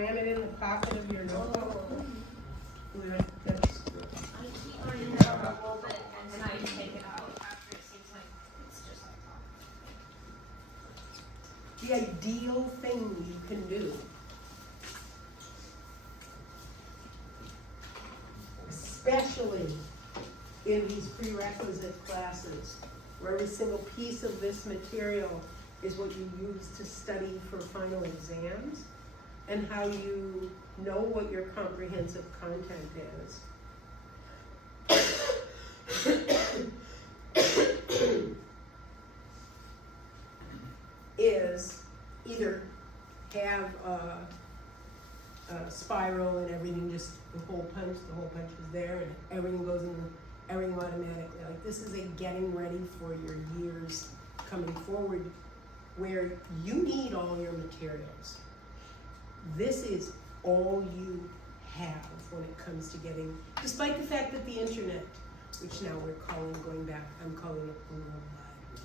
Cram it in the pocket of your notebook. Oh. That's good. I keep my notebook open and then I take it out after it seems like it's just on top. The ideal thing you can do, especially in these prerequisite classes, where every single piece of this material is what you use to study for final exams, and how you know what your comprehensive content is either have a spiral and everything just, the hole punch is there and everything goes in, everything automatically. Like, this is a getting ready for your years coming forward where you need all your materials. This is all you have when it comes to getting, despite the fact that the internet, which now we're calling, going back, I'm calling it the World Wide Web,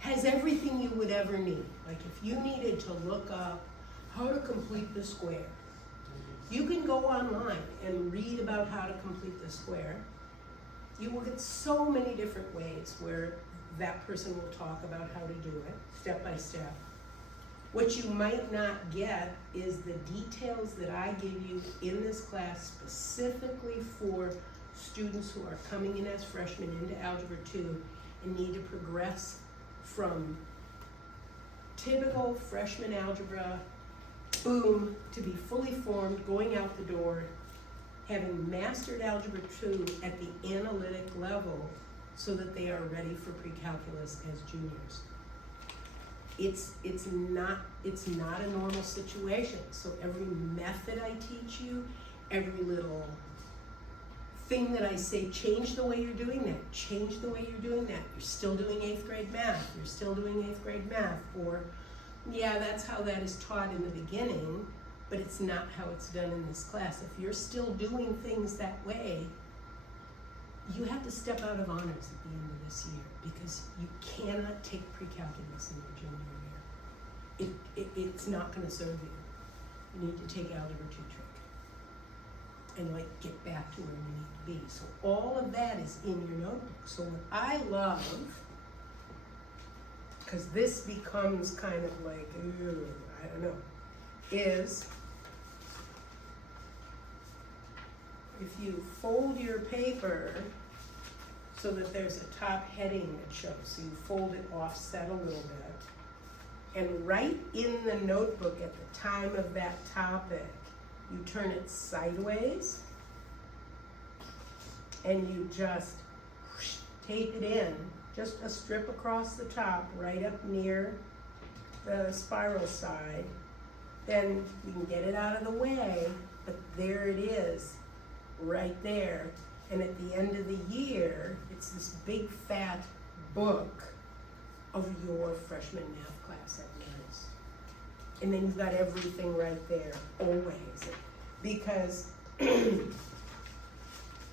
has everything you would ever need. Like, if you needed to look up how to complete the square, you can go online and read about how to complete the square. You will get so many different ways where that person will talk about how to do it, step by step. What you might not get is the details that I give you in this class specifically for students who are coming in as freshmen into Algebra 2 and need to progress from typical freshman algebra, boom, to be fully formed, going out the door, having mastered Algebra 2 at the analytic level so that they are ready for pre-calculus as juniors. It's not a normal situation. So every method I teach you, every little thing that I say, change the way you're doing that, change the way you're doing that. You're still doing 8th grade math, you're still doing 8th grade math, or yeah, that's how that is taught in the beginning, but it's not how it's done in this class. If you're still doing things that way, you have to step out of honors at the end of this year because you cannot take pre-calculus in your junior year. It's not going to serve you. You need to take Algebra 2 trick and like get back to where you need to be. So all of that is in your notebook. So what I love, because this becomes kind of like, I don't know, is if you fold your paper so that there's a top heading that shows, so you fold it offset a little bit, and right in the notebook at the time of that topic, you turn it sideways, and you just tape it in, just a strip across the top, right up near the spiral side. Then you can get it out of the way, but there it is, right there. And at the end of the year, it's this big fat book of your freshman math class at Maris. And then you've got everything right there, always. Because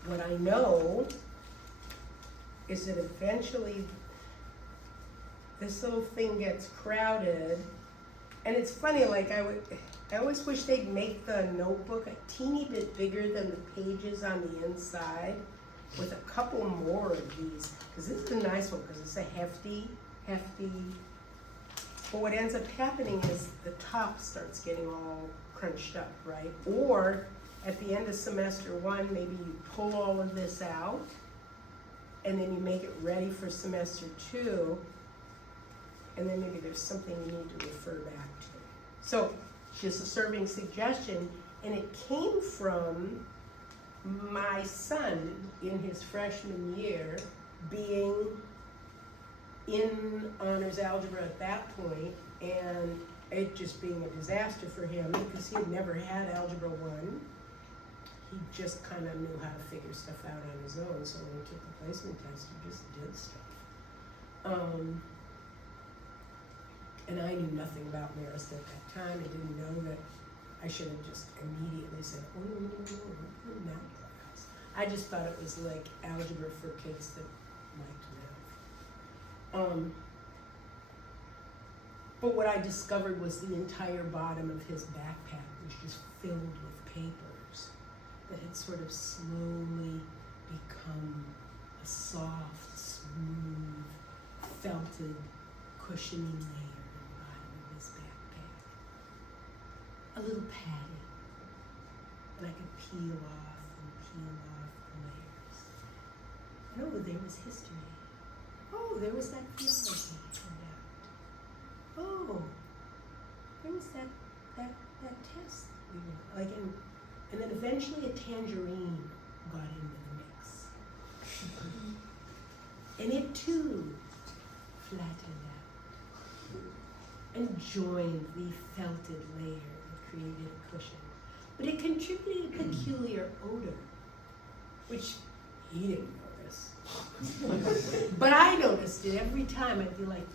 what I know is that eventually this little thing gets crowded. And it's funny, like I always wish they'd make the notebook a teeny bit bigger than the pages on the inside with a couple more of these. Because this is a nice one, because it's a hefty. But what ends up happening is the top starts getting all crunched up, right? Or at the end of semester 1, maybe you pull all of this out and then you make it ready for semester 2, and then maybe there's something you need to refer back to. So, just a serving suggestion, and it came from my son in his freshman year being in honors algebra at that point, and it just being a disaster for him because he had never had Algebra 1. He just kind of knew how to figure stuff out on his own, so when he took the placement test, he just did stuff. And I knew nothing about Marist at that time. I didn't know that I should have just immediately said, oh, no, math class. I just thought it was like algebra for kids that liked math. But what I discovered was the entire bottom of his backpack was just filled with papers that had sort of slowly become a soft, smooth, felted, cushiony layer in the bottom of his backpack. A little padding that I could peel off the layers. And oh, there was history. Oh, there was that theology turned out. Oh, there was that test we were like, and then eventually a tangerine got into the mix. And it too flattened out and joined the felted layer that created a cushion. But it contributed a peculiar odor, which he didn't notice. But I noticed it every time. I'd be like,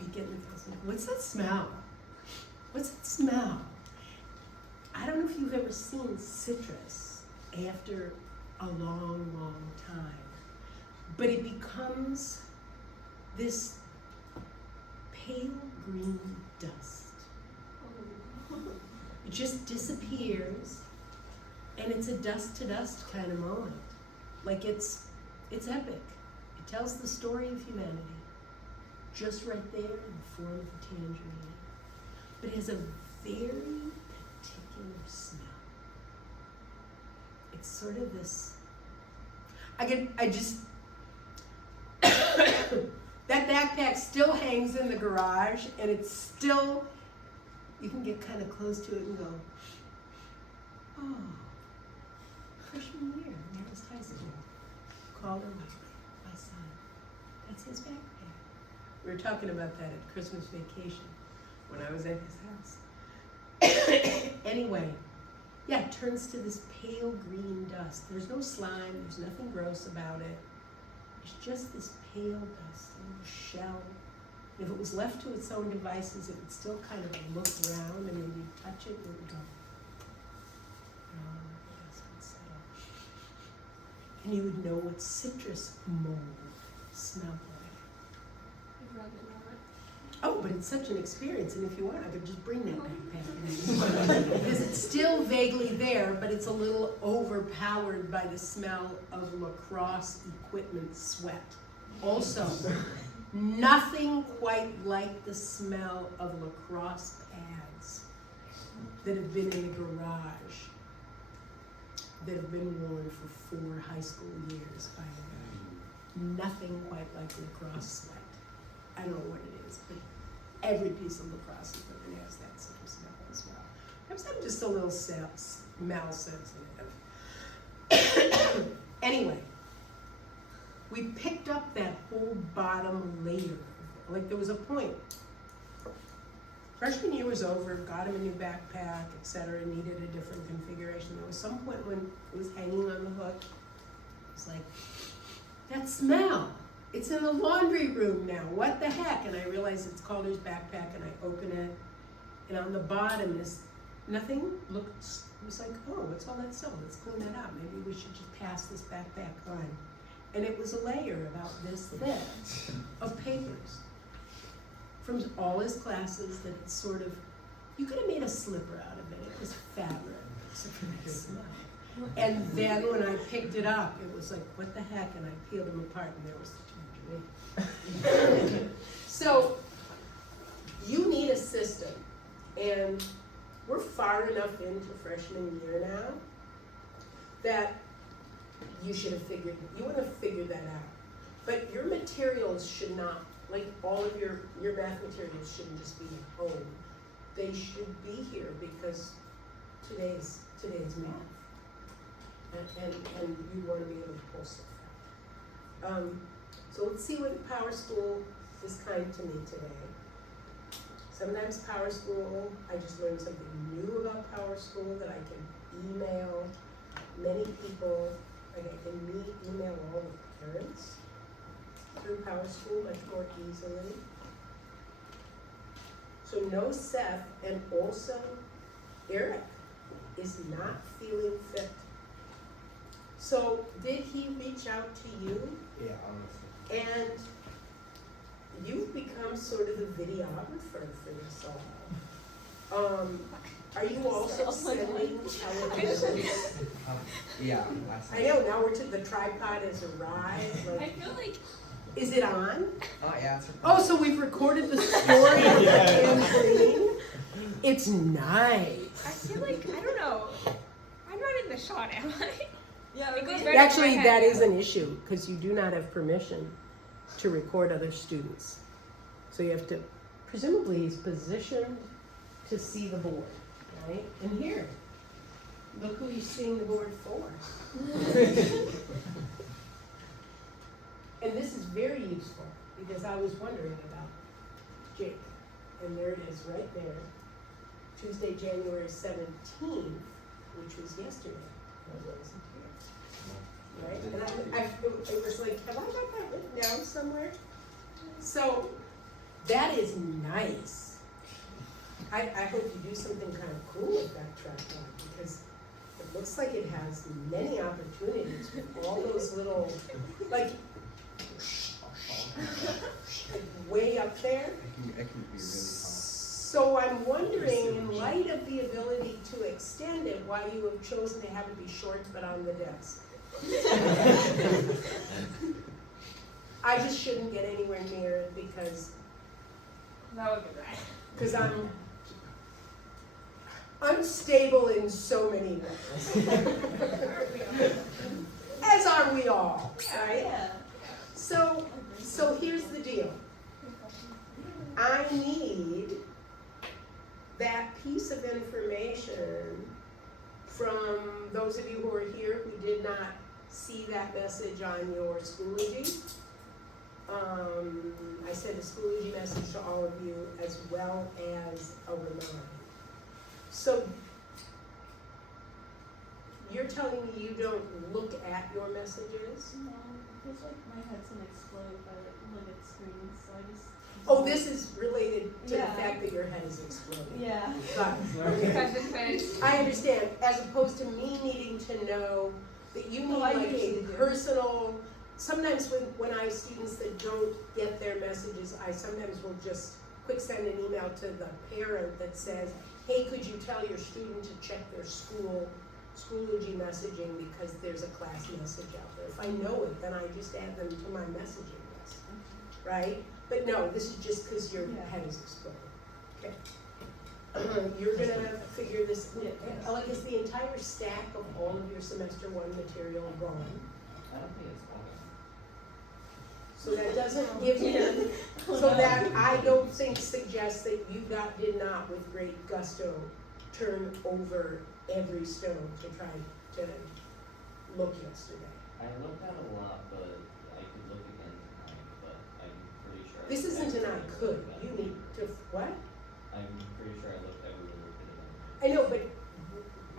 I'd get in the house, like, what's that smell? What's that smell? I don't know if you've ever seen citrus after a long, long time, but it becomes this pale green dust. It just disappears, and it's a dust-to-dust kind of moment. Like it's epic. It tells the story of humanity, just right there in the form of a tangerine. But it has a very particular smell. It's sort of this, that backpack still hangs in the garage, and it's still, you can get kind of close to it and go, oh, freshman year, Mary's high school. Calder my son. That's his backpack. We were talking about that at Christmas vacation when I was at his house. Anyway, yeah, it turns to this pale green dust. There's no slime, there's nothing gross about it. It's just this pale dust, a little shell. If it was left to its own devices, it would still kind of look around, and then you'd touch it and it would go, oh, the dust would settle. And you would know what citrus mold smelled like. I'd rather not. Oh, but it's such an experience, and if you want, I could just bring that backpack. Because it's still vaguely there, but it's a little overpowered by the smell of lacrosse equipment sweat. Also, nothing quite like the smell of lacrosse pads that have been in the garage, that have been worn for 4 high school years by a guy. Nothing quite like lacrosse sweat. I don't know what it is, but every piece of lacrosse equipment has that sort of smell as well. Perhaps I'm just a little smell sensitive. Anyway, we picked up that whole bottom layer. Like there was a point. Freshman year was over, got him a new backpack, etc., needed a different configuration. There was some point when it was hanging on the hook. It was like, that smell. It's in the laundry room now. What the heck? And I realized it's Calder's backpack, and I open it, and on the bottom is nothing. It was like, oh, what's all that stuff? Let's clean that out. Maybe we should just pass this backpack on. And it was a layer about this thick of papers from all his classes that it's sort of, you could have made a slipper out of it. It was fabric, except for that smell. And then when I picked it up, it was like, what the heck? And I peeled them apart, and there was the tangerine. So you need a system, and we're far enough into freshman year now that you should have you would have figured that out. But your materials should not, like all of your math materials shouldn't just be at home. They should be here because today's math. And you want to be able to pull stuff out. So let's see what Power School is kind to me today. Sometimes Power School, I just learned something new about Power School that I can email many people. Like I can email all the parents through Power School much more easily. So no Seth, and also Eric is not feeling fit. So did he reach out to you? Yeah, honestly. And you've become sort of the videographer for this all. Are you also sending televisions? Yeah, last I know, now we're to, the tripod has arrived, I like, feel like is it on? Oh, yeah, it's Oh, so we've recorded the story of the tambourine? It's nice. I feel like I don't know. I'm not in the shot, am I? Yeah, It goes we- right Actually, over my head. that is an issue, because you do not have permission to record other students. So you have to, presumably he's positioned to see the board, right? And here, look who he's seeing the board for. And this is very useful, because I was wondering about Jake. And there it is, right there. Tuesday, January 17th, which was yesterday. I wasn't here. Right? And it was like, have I got that written down somewhere? So, that is nice. I hope you do something kind of cool with that tripod, because it looks like it has many opportunities with all those little, like way up there. It can be really So I'm wondering, in light of the ability to extend it, why you have chosen to have it be short but on the desk. I just shouldn't get anywhere near it because That would be right. I'm unstable in so many ways. As are we all, right? Yeah. So here's the deal. I need that piece of information from those of you who are here who did not see that message on your Schoology. I sent a Schoology message to all of you as well as a reminder. So you're telling me you don't look at your messages? No, it feels like my head's gonna explode if I look at screens, so I just. Oh, this is related to Yeah. the fact that your head is exploding. Yeah. Got it. Okay. Because it's been I understand, as opposed to me needing to know that you need Oh, I like usually a do. personal, sometimes when I have students that don't get their messages, I sometimes will just quick send an email to the parent that says, hey, could you tell your student to check their Schoology messaging because there's a class message out there. If I know it, then I just add them to my messaging list, right? But no, this is just because your Yeah. head is exploding. Okay. You're gonna figure this, like, is the entire stack of all of your semester one material gone? I don't think it's all. So that doesn't give me, so that I don't think suggests that you did not with great gusto turn over every stone to try to look yesterday. I looked at a lot, but I could look again tonight, but I'm pretty sure. This isn't an I could, you need to, what? I'm pretty sure I looked everywhere looked at it. I know, but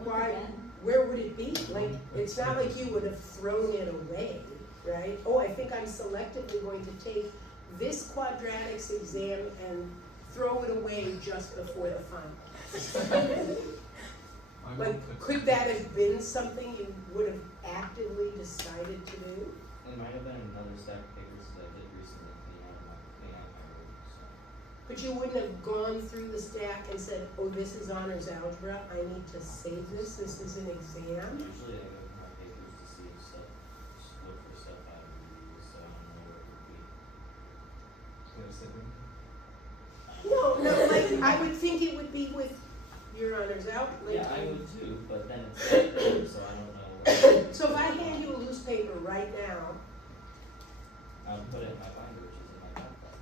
why, where would it be? Like, it's not like you would have thrown it away, right? Oh, I think I'm selectively going to take this quadratics exam and throw it away just before the final. Like, could that have been something you would have actively decided to do? It might have been another stack of papers that I did recently clean out my room, so. But you wouldn't have gone through the stack and said, oh, this is honors algebra, I need to save this is an exam? Usually I go through my papers to see if stuff, just look for stuff I would use, so I don't know where it would be. No, like, I would think it would be with your honors out. Like, Yeah, I would too, but then it's right there, so I don't know where. so if I hand you a loose paper right now, I would put it in my binder, which is in my backpack.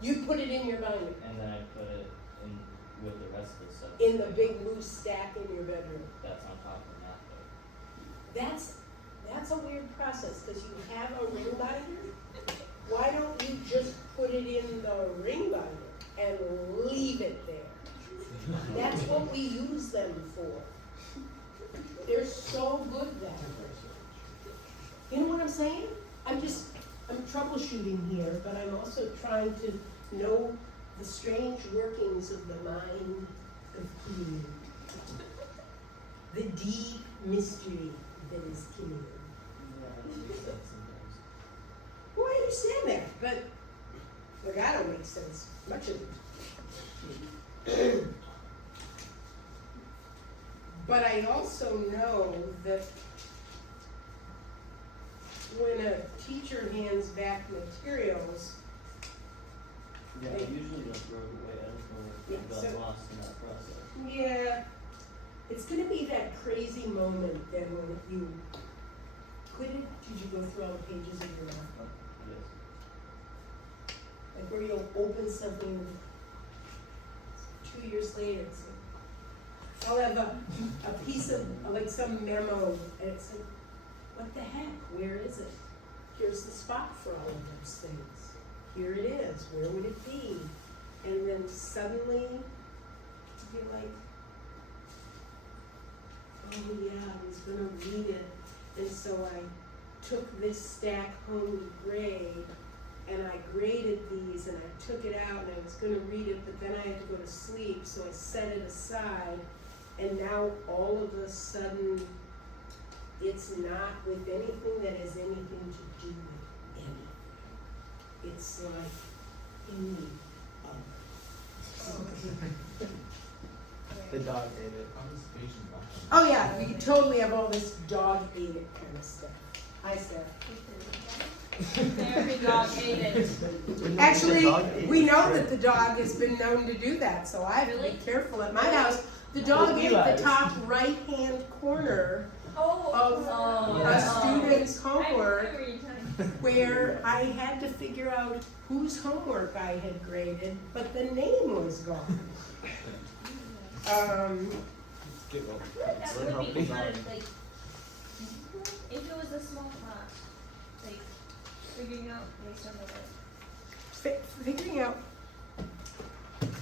you put it in your binder, And then I put it in with the rest of the stuff. in the big loose stack in your bedroom. That's on top of the math book. That's a weird process, because you have a ring binder. Why don't you just put it in the ring binder and leave it there? That's what we use them for. They're so good that way. You know what I'm saying? I'm troubleshooting here, but I'm also trying to know the strange workings of the mind of Keen. The deep mystery that is Keen. Yeah, I use that sometimes. Well, I understand that, but that don't make sense, much of it. But I also know that when a teacher hands back materials, Yeah, I usually don't throw it away, I don't know Yeah, if so- got lost in that process. yeah, it's gonna be that crazy moment then when you did you go through all the pages of your laptop? Yes. Like where you'll open something 2 years later, it's like, I'll have a piece of, like some memo, and it's like, what the heck, where is it? Here's the spot for all of those things. Here it is, where would it be? And then suddenly, you're like, oh yeah, I was gonna read it. And so I took this stack home to grade, and I graded these, and I took it out, and I was gonna read it, but then I had to go to sleep, so I set it aside, and now all of a sudden, it's not with anything that has anything to do with anything. It's like in the other. The dog ate it. Oh yeah, we totally have all this dog ate it kind of stuff. Hi, Sarah. There, the dog ate it. Actually, we know that the dog has been known to do that, so I have to be Really? careful at my house. The dog ate the top right-hand corner of a student's homework, where I had to figure out whose homework I had graded, but the name was gone. That would be fun, like, if it was a small class, like, figuring out based on the work. Figuring out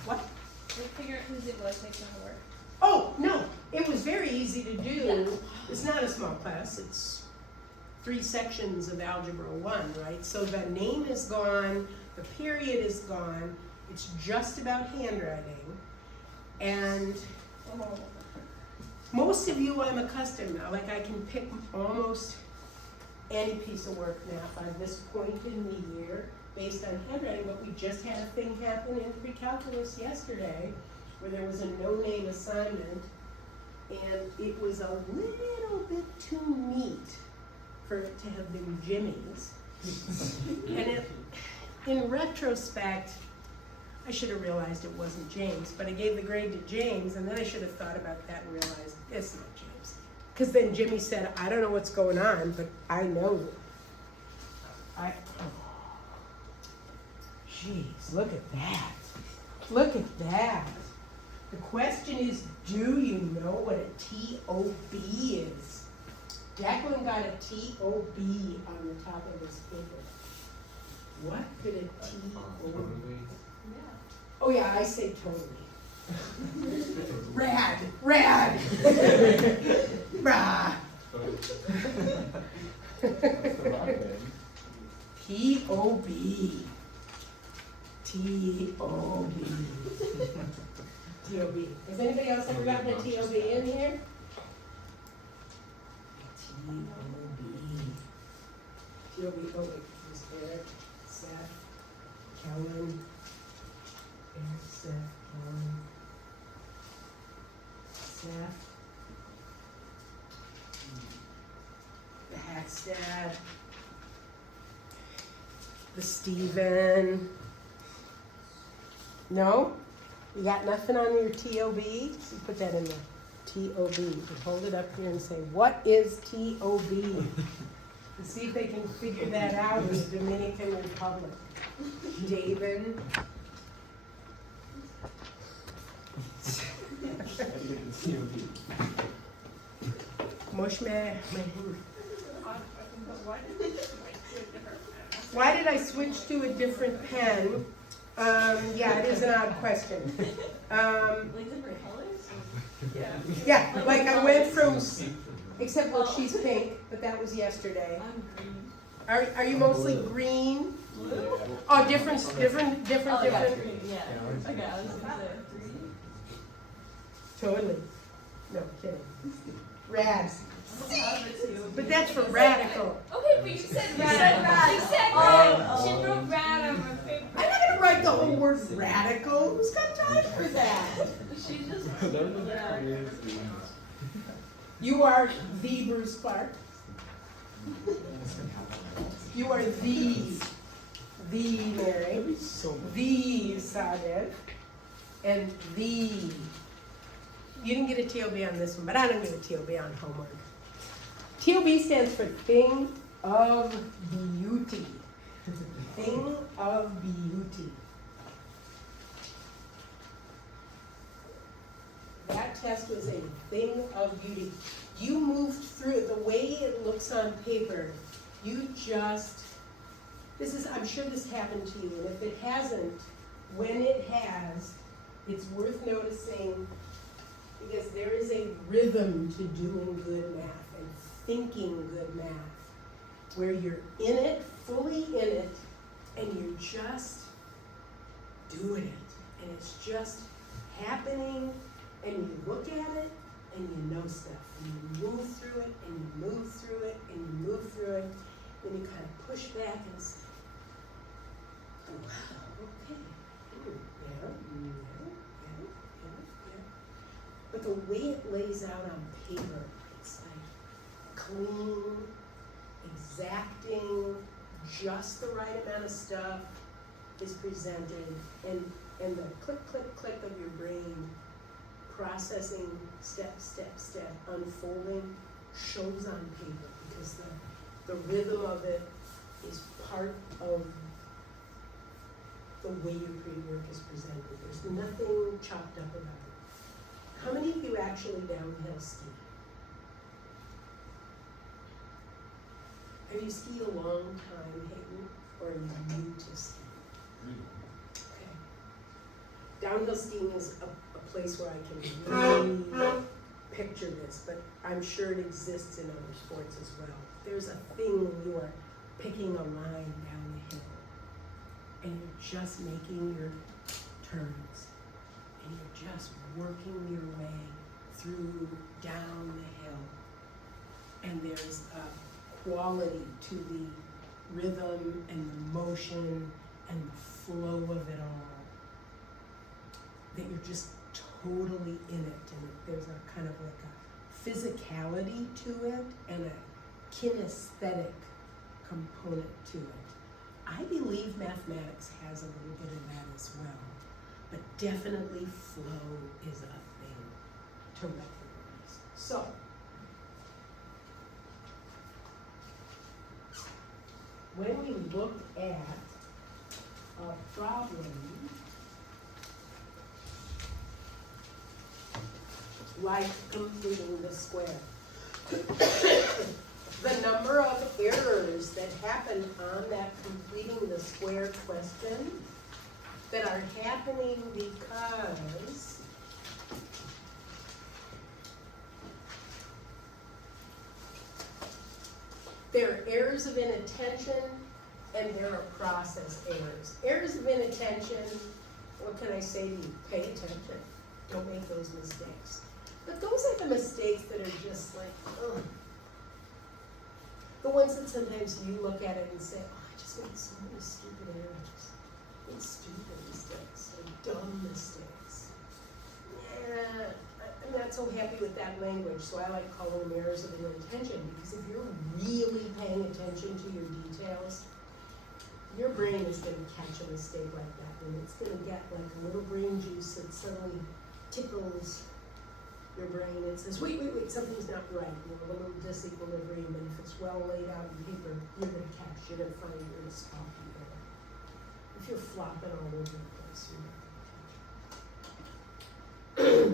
what? Like, figure out whose it was based on the work. Oh, no, it was very easy to Yeah. do. It's not a small class, it's 3 sections of Algebra 1, right? So the name is gone, the period is gone, it's just about handwriting. And Oh. most of you I'm accustomed now, like I can pick almost any piece of work now by this point in the year based on handwriting, but we just had a thing happen in pre-calculus yesterday where there was a no-name assignment, and it was a little bit too neat for it to have been Jimmy's. And it, in retrospect, I should have realized it wasn't James, but I gave the grade to James, and then I should have thought about that and realized it's not James. Because then Jimmy said, I don't know what's going on, but I know. Jeez, look at that. Look at that. The question is, do you know what a TOB is? Declan got a TOB on the top of his paper. What could a TOB be? Oh yeah, I say totally. Rad, rad. Rah. T-O-B. T-O-B. T-O-B. Has anybody else ever gotten a T-O-B in here? T-O-B. T-O-B, oh wait, there's Eric, Seth, Kellen. Eric, Seth, Kellen. Seth. The Hackstad. The Steven. No? You got nothing on your TOB? You put that in there. TOB. You hold it up here and say, what is TOB? And see if they can figure that out in the Dominican Republic. David. Moshme. Why did I switch to a different pen? Yeah, it is an odd question. Like different colors? Yeah. Yeah, like I went from, except look, she's pink, but that was yesterday. I'm green. Are you mostly green? Blue? Oh, different. Oh, yeah, green, yeah. Okay. Okay, I was gonna say green. Totally. No, kidding. Rad. I don't have it too. But that's for radical. Okay, but you said rad. You said Oh, rad. She wrote rad on my paper. I'm not gonna write the whole word radical. Who's got time for that? She just, Those are yeah. creative ones. You are the Bruce Clark. You are the Mary, So much. the Sadev, and the. You didn't get a TOB on this one, but I don't get a TOB on homework. TOB stands for Thing of Beauty. Thing of Beauty. That test was a thing of beauty. You moved through it, the way it looks on paper, you just, I'm sure this happened to you, and if it hasn't, when it has, it's worth noticing because there is a rhythm to doing good math and thinking good math, where you're in it, fully in it, and you're just doing it, and it's just happening, and you look at it, and you know stuff, and you move through it, and you move through it, and you move through it, then you kind of push back and say, oh, wow, okay, yeah. But the way it lays out on paper, it's like clean, exacting, just the right amount of stuff is presented, and the click, click, click of your brain processing step, unfolding shows on paper because the rhythm of it is part of the way your pre-work is presented. There's nothing chopped up about it. How many of you actually downhill ski? Have you skied a long time, Hayden, or are you new to ski? Okay. Downhill skiing is a place where I can really picture this, but I'm sure it exists in other sports as well. There's a thing when you are picking a line down the hill, and you're just making your turns, and you're just working your way through down the hill, and there's a quality to the rhythm and the motion and the flow of it all that you're just totally in it, and there's a kind of like a physicality to it and a kinesthetic component to it. I believe mathematics has a little bit of that as well, but definitely flow is a thing to recognize. So, when we look at a problem like completing the square, the number of errors that happen on that completing the square question that are happening because there are errors of inattention and there are process errors. Errors of inattention, what can I say to you? Pay attention. Don't make those mistakes. But those are the mistakes that are just like, ugh. The ones that sometimes you look at it and say, oh, I just made so many stupid errors. I made stupid mistakes, or dumb mistakes. Yeah, I'm not so happy with that language, so I like calling them errors of inattention, because if you're really paying attention to your details, your brain is going to catch a mistake like that, and it's going to get like a little brain juice that suddenly tickles your brain and says, wait, something's not right. You know, a little disequilibrium, and if it's well laid out in paper, you're going to catch, you're going to find, you're going to stop the error. If you're flopping all over the place, you're not.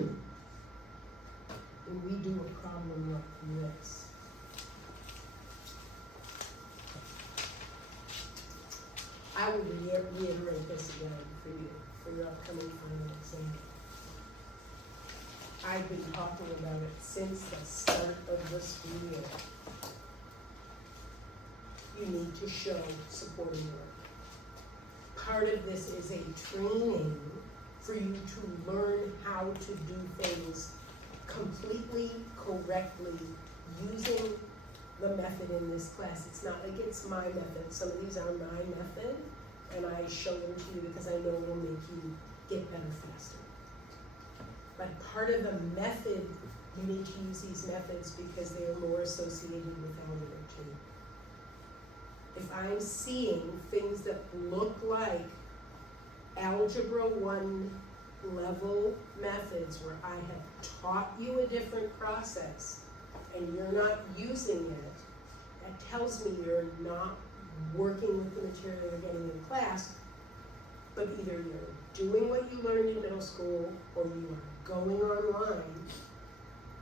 When we do a problem like this, I would reiterate this again for you, for your upcoming final exam. I've been talking about it since the start of the school year. You need to show supporting work. Part of this is a training for you to learn how to do things completely correctly using the method in this class. It's not like it's my method. Some of these are my method, and I show them to you because I know it will make you get better faster. But part of the method, you need to use these methods because they are more associated with Algebra 2. If I'm seeing things that look like Algebra 1 level methods where I have taught you a different process and you're not using it, that tells me you're not working with the material you're getting in class, but either you're doing what you learned in middle school or you are going online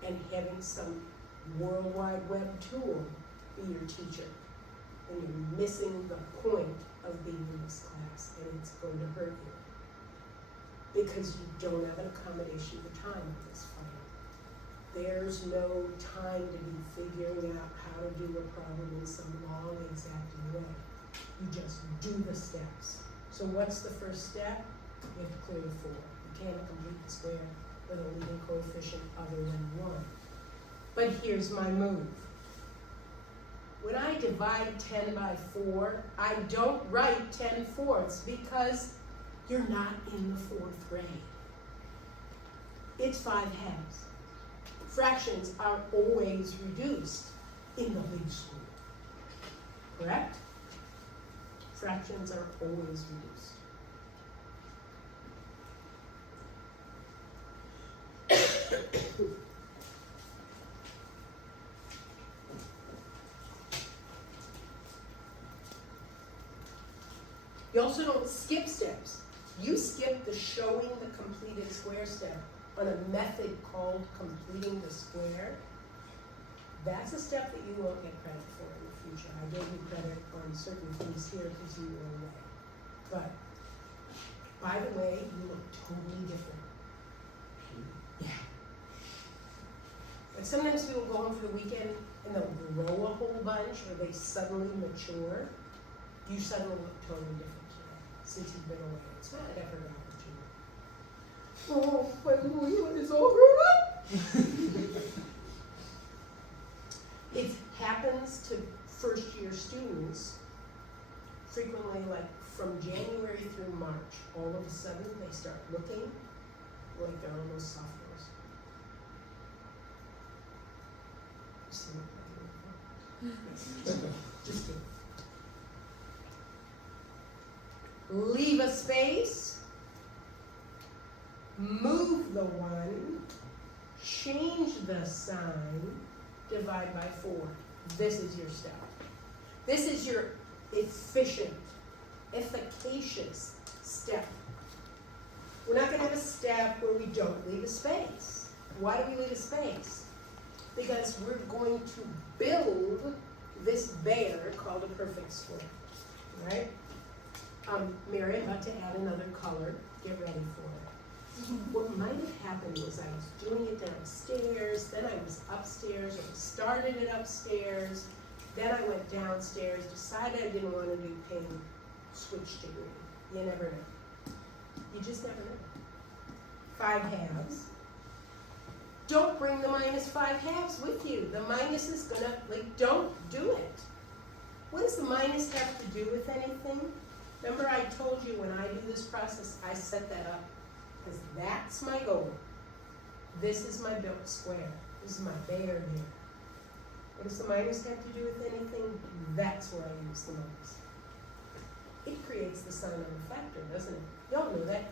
and having some World Wide Web tool be your teacher. And you're missing the point of being in this class, and it's going to hurt you. Because you don't have an accommodation for time on this final. There's no time to be figuring out how to do a problem in some long, exacting way. You just do the steps. So what's the first step? You have to clear the 4. You can't complete the square with a leading coefficient other than 1. But here's my move. When I divide 10 by 4, I don't write 10/4 because you're not in the 4th grade. It's 5 halves. Fractions are always reduced in the big school. Correct? Fractions are always reduced. You also don't skip steps. You skip the showing the completed square step on a method called completing the square. That's a step that you won't get credit for in the future. I gave you credit on certain things here because you were away. But, by the way, you look totally different. Yeah. And sometimes people go home for the weekend and they'll grow a whole bunch or they suddenly mature. You suddenly look totally different today since you've been away. It's not an effort opportunity. Oh, my little Eli is all grown up. It happens to first-year students frequently, like from January through March. All of a sudden, they start looking like they're almost sophomores. See what I'm doing? Just kidding. Leave a space, move the 1, change the sign, divide by 4. This is your step. This is your efficient, efficacious step. We're not going to have a step where we don't leave a space. Why do we leave a space? Because we're going to build this bear called a perfect square, right? Mary, I'm about to add another color. Get ready for it. What might have happened was I was doing it downstairs, then I was upstairs, or started it upstairs, then I went downstairs, decided I didn't want to do pink, switched to green. You never know. You just never know. 5 halves. Don't bring the minus 5 halves with you. The minus is gonna, don't do it. What does the minus have to do with anything? Remember I told you when I do this process, I set that up. Because that's my goal. This is my built square. This is my bear here. What does the minus have to do with anything? That's where I use the minus. It creates the sign on the factor, doesn't it? Y'all know that.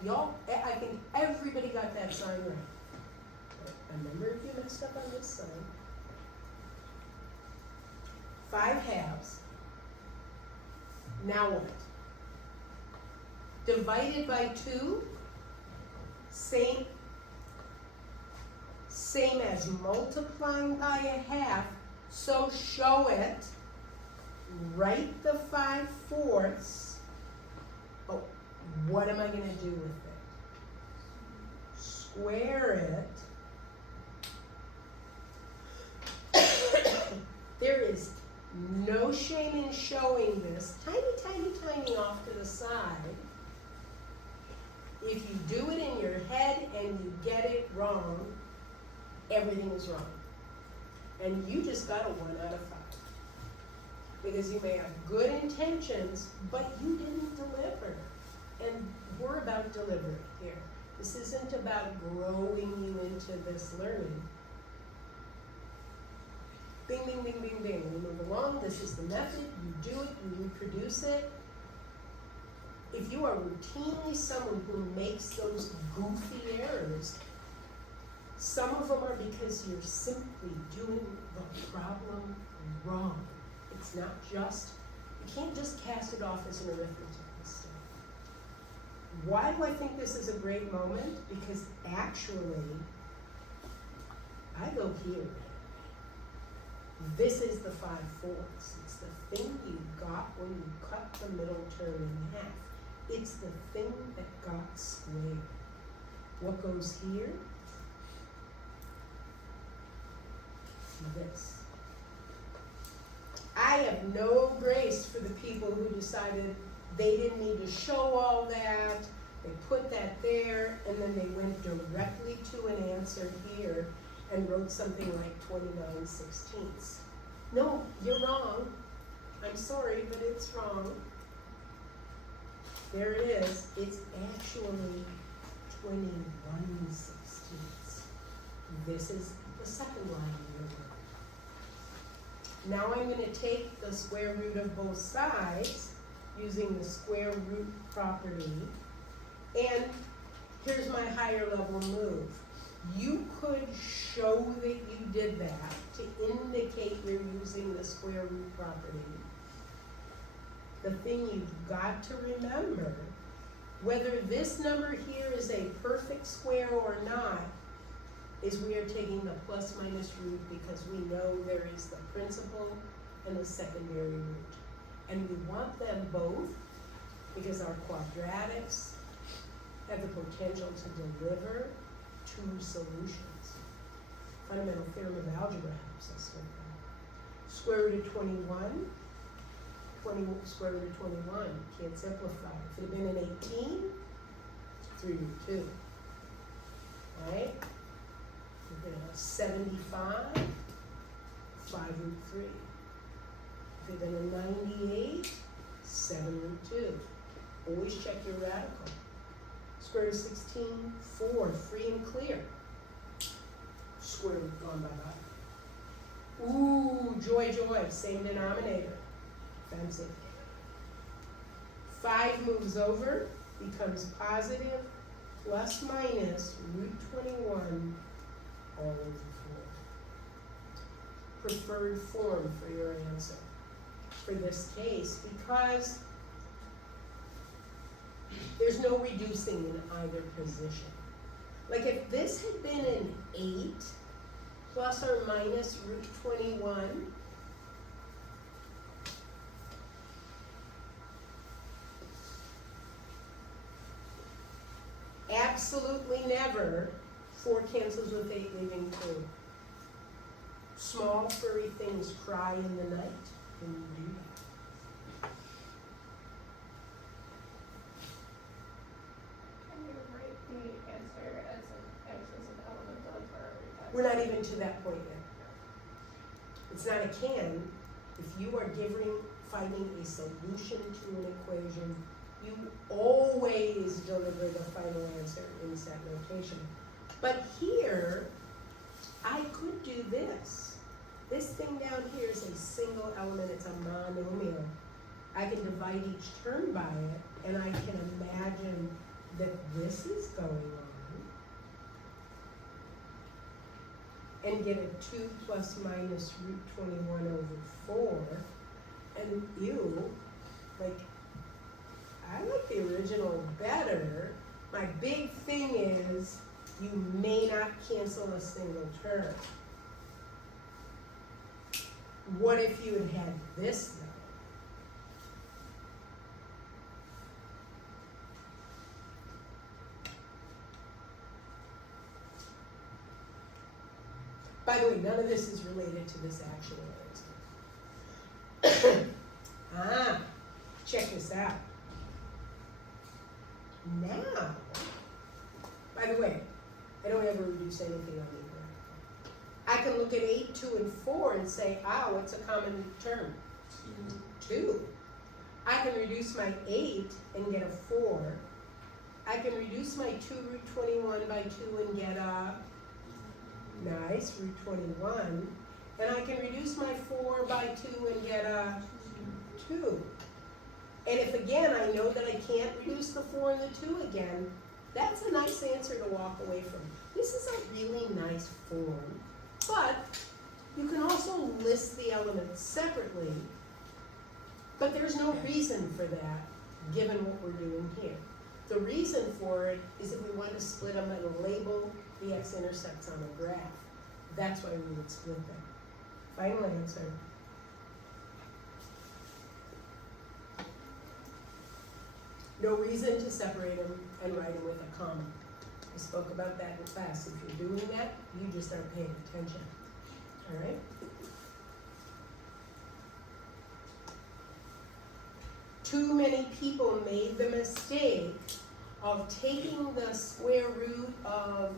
I think everybody got that sign right. But remember if you messed up on this sign. 5 halves. Now what? Divided by 2. Same as multiplying by a half, so show it, write the 5/4. Oh, what am I going to do with it? Square it. There is no shame in showing this, tiny, tiny, tiny off to the side. If you do it in your head and you get it wrong, everything is wrong. And you just got a 1 out of 5. Because you may have good intentions, but you didn't deliver. And we're about delivery here. This isn't about growing you into this learning. Bing, bing, bing, bing, bing. We move along. This is the method. You do it. You reproduce it. If you are routinely someone who makes those goofy errors, some of them are because you're simply doing the problem wrong. It's not just, you can't just cast it off as an arithmetic mistake. Why do I think this is a great moment? Because actually, I go here. This is the 5/4. It's the thing you got when you cut the middle term in half. It's the thing that got squared. What goes here? This. I have no grace for the people who decided they didn't need to show all that, they put that there, and then they went directly to an answer here and wrote something like 29/16. No, you're wrong. I'm sorry, but it's wrong. There it is. It's actually 21/16. This is the second line in your work. Now I'm going to take the square root of both sides using the square root property, and here's my higher level move. You could show that you did that to indicate you're using the square root property. The thing you've got to remember, whether this number here is a perfect square or not, is we are taking the plus minus root because we know there is the principal and the secondary root. And we want them both because our quadratics have the potential to deliver two solutions. Fundamental theorem of algebra helps us with that. Square root of 21, square root of 21, can't simplify. If it had been an 18, it's 3 root 2, right? If it had 75, 5 root 3. If it had been a 98, 7 root 2. Always check your radical. Square root of 16, 4, free and clear. Square root gone bye-bye. Ooh, joy, joy, same denominator. Fancy. 5 moves over, becomes positive, plus minus root 21 all over 4. Preferred form for your answer for this case, because there's no reducing in either position. Like if this had been an 8 plus or minus root 21, absolutely never 4 cancels with 8, leaving 2. Small furry things cry in the night when you do that. Can you write the answer as an element of, or? We're not even to that point yet. It's not a can. If you are finding a solution to an equation, you always deliver the final answer in set notation. But here, I could do this. This thing down here is a single element, it's a monomial. I can divide each term by it, and I can imagine that this is going on. And get a 2 plus minus root 21 over 4. And you, like, I like the original better. My big thing is you may not cancel a single term. What if you had had this though? By the way, none of this is related to this actual answer. Check this out. Now, by the way, I don't ever reduce anything on the graph. I can look at 8, 2, and 4 and say, oh, it's a common term. 2. I can reduce my 8 and get a 4. I can reduce my 2 root 21 by 2 and get a nice root 21. And I can reduce my 4 by 2 and get a 2. And if again I know that I can't reduce the 4 and the 2 again, that's a nice answer to walk away from. This is a really nice form, but you can also list the elements separately, but there's no reason for that given what we're doing here. The reason for it is if we want to split them and label the x-intercepts on a graph. That's why we would split them. Final answer. No reason to separate them and write them with a comma. I spoke about that in class. If you're doing that, you just aren't paying attention. All right? Too many people made the mistake of taking the square root of,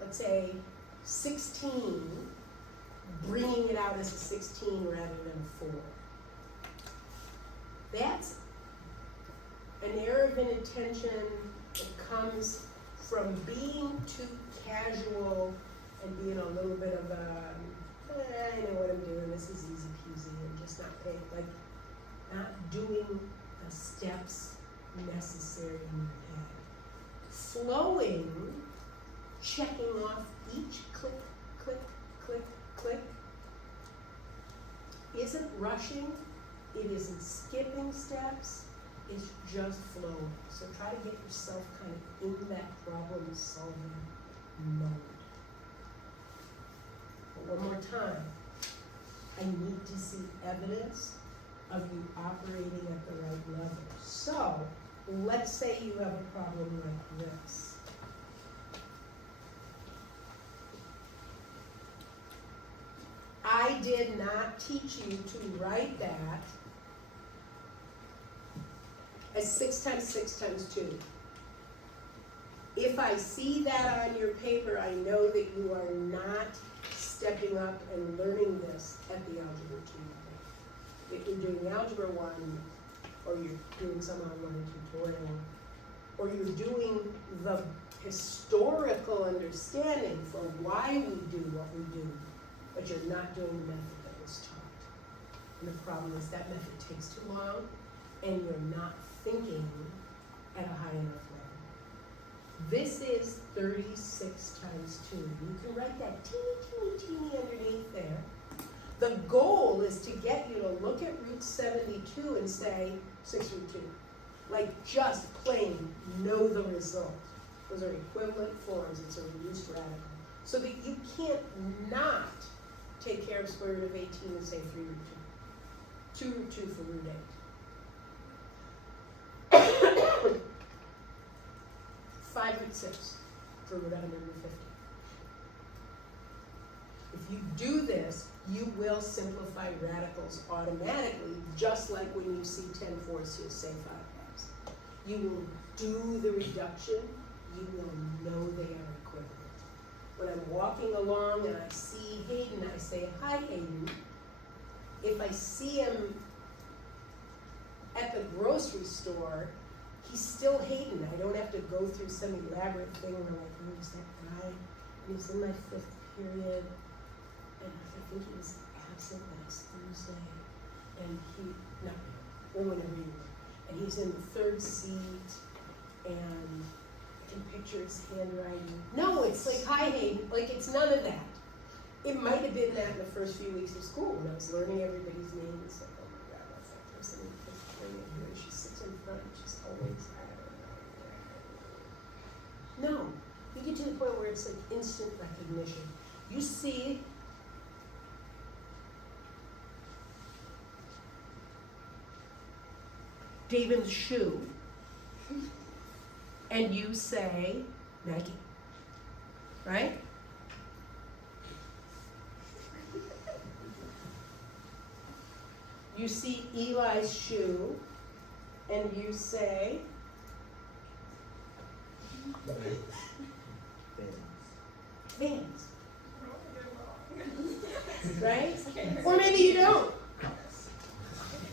let's say, 16, bringing it out as a 16 rather than 4. That's an error of inattention that comes from being too casual and being a little bit of a, I know what I'm doing, this is easy peasy, and just not paying, like, not doing the steps necessary in your head. Flowing, checking off each click, click, click, click, isn't rushing, it isn't skipping steps, it's just flowing. So try to get yourself kind of in that problem solving mode. But one more time, I need to see evidence of you operating at the right level. So, let's say you have a problem like this. I did not teach you to write that as 6 times 6 times 2. If I see that on your paper, I know that you are not stepping up and learning this at the Algebra 2 level. If you're doing Algebra 1, or you're doing some online tutorial, or you're doing the historical understanding for why we do what we do, but you're not doing the method that was taught. And the problem is that method takes too long, and you're not thinking at a high enough level. This is 36 times 2. You can write that teeny underneath there. The goal is to get you to look at root 72 and say 6 root 2. Like just plain know the result. Those are equivalent forms. It's a reduced radical. So that you can't not take care of square root of 18 and say 3 root 2. 2 root 2 for root 8. 5 root 6 for root 150. If you do this, you will simplify radicals automatically, just like when you see 10 fourths, you'll say 5 halves. You will do the reduction, you will know they are equivalent. When I'm walking along and I see Hayden, I say, hi Hayden. If I see him at the grocery store, he's still Hayden. I don't have to go through some elaborate thing where I'm like, who's that guy? And he's in my 5th period. And I think he was absent last Thursday, and whenever you were, and he's in the 3rd seat, and I can picture his handwriting. No, it's like, hi Hayden, like it's none of that. It might have been that in the first few weeks of school when I was learning everybody's name. It's like, oh my God, that's that person in the 5th grade, and here she sits in front, and she's always, no, you get to the point where it's like instant recognition. You see David's shoe, and you say Nike, right? You see Eli's shoe, and you say Vans, right? Or maybe you don't.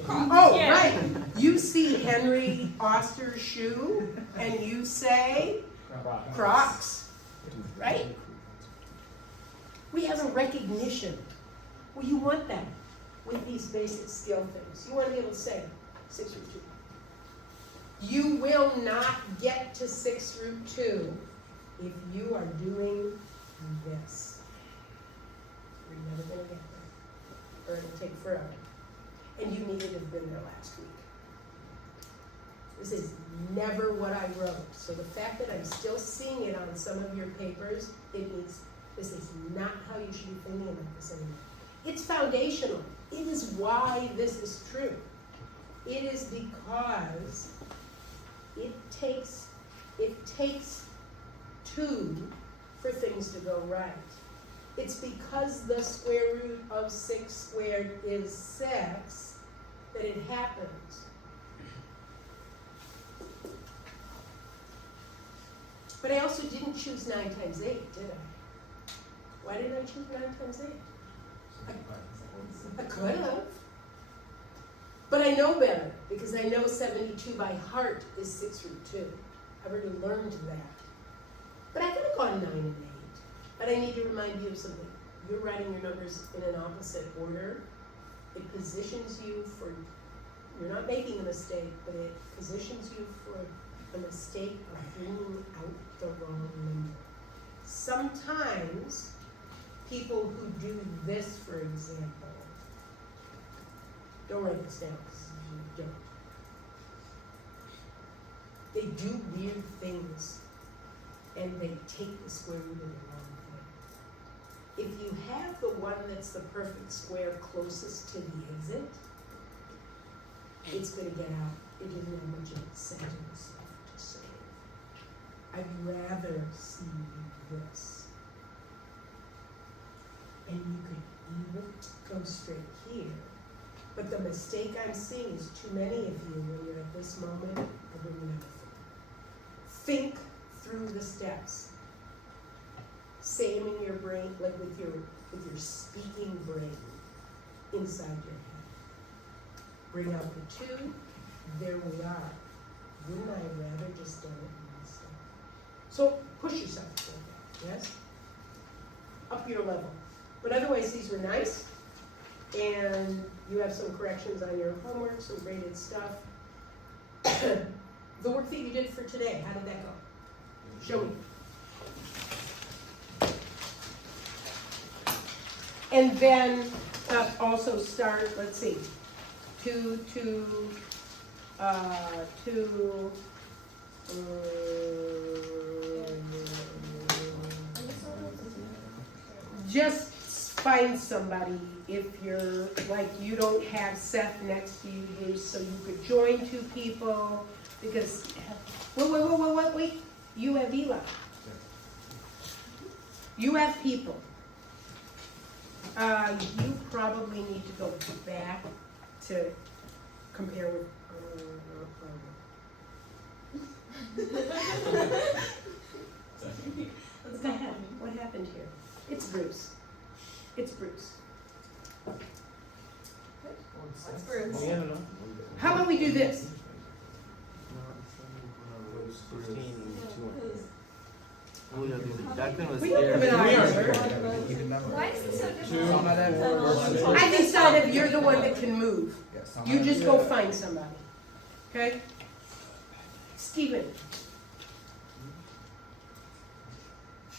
Oh, Yeah. right. You see Henry Oster's shoe and you say Crocs, right? We have a recognition. Well, you want that with these basic skill things. You want to be able to say 6 root 2. You will not get to 6 root 2 if you are doing this. You're never going to get there. Or it'll take forever. And you needed to have been there last week. This is never what I wrote. So the fact that I'm still seeing it on some of your papers, it means this is not how you should be thinking about this anymore. It's foundational. It is why this is true. It is because it takes 2 for things to go right. It's because the square root of 6 squared is 6 that it happens. But I also didn't choose 9 times 8, did I? Why did I choose 9 times 8? I could have. But I know better, because I know 72 by heart is 6 root 2. I've already learned that. But I could have gone 9 and 8. But I need to remind you of something. You're writing your numbers in an opposite order. It positions you for, you're not making a mistake, but it positions you for the mistake of bringing out the wrong number. Sometimes people who do this, for example, don't write this down, because you don't. They do weird things, and they take the square root of the wrong thing. If you have the one that's the perfect square closest to the exit, it's going to get out. It doesn't have much sentence left to say. I'd rather see this. And you could even go straight here. But the mistake I'm seeing is too many of you, when you're at this moment, are bringing out a 3. Think through the steps. Same in your brain, like with your speaking brain inside your head. Bring out the 2. There we are. Wouldn't I rather just done it myself? So push yourself toward that, yes? Up your level. But otherwise, these were nice. And you have some corrections on your homework, some graded stuff. The work that you did for today, how did that go? Show me. And then also start, let's see, 2, 2, 2, just find somebody if you're, like, you don't have Seth next to you, Bruce, so you could join 2 people, because, wait, you have Eli. You have people. You probably need to go back to compare with, what happened here? It's Bruce. It's Bruce. What's Bruce? How about we do this? Jackman was We don't have there. an eye. Why is it so difficult? I decided you're the one that can move. You just go find somebody. Okay? Stephen.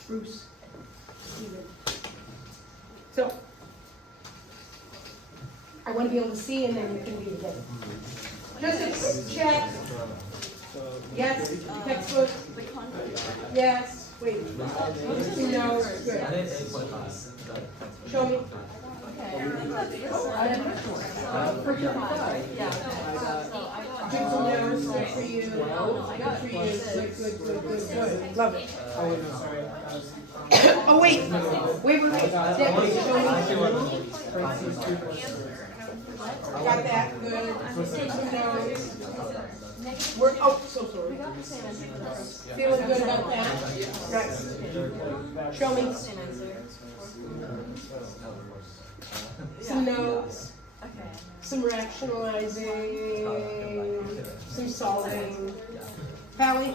Bruce. Stephen. So, I want to be able to see, and then you can be together. Just a quick check. Yes, textbook. Yes. Wait. No. Good. Show me. Good for you. Good for you. Good for you. Good. Love it. Oh, wait. Wait. Debbie, show me. Got that. Good. No. We're, oh, so sorry. Feeling good about that? Right. Show me. Some no's. some rationalizing, some solving. Hallie,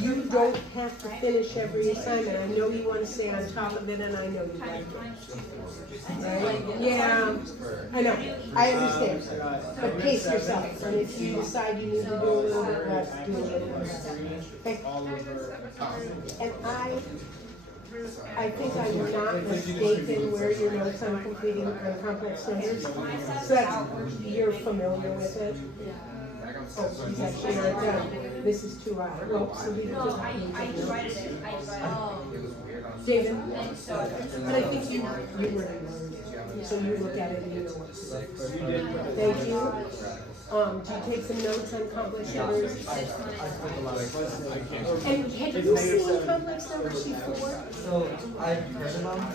you don't have to finish every assignment. I know you want to stay on top of it, and I know you like it. Right? Yeah, I know. I understand. But pace yourself, and if you decide you need to do a little bit less, do a little less. Okay? And I think I'm not mistaken where your notes on completing complex numbers. So that's, you're familiar with it? Oh, she's actually not done. This is 2 hours. Oh, so we No, just. I tried it, David, and so. but I think you really learned it. So you look at it and you know what to do. Thank you. Do you take some notes on complex numbers? And had you seen complex numbers before? So I've heard of them,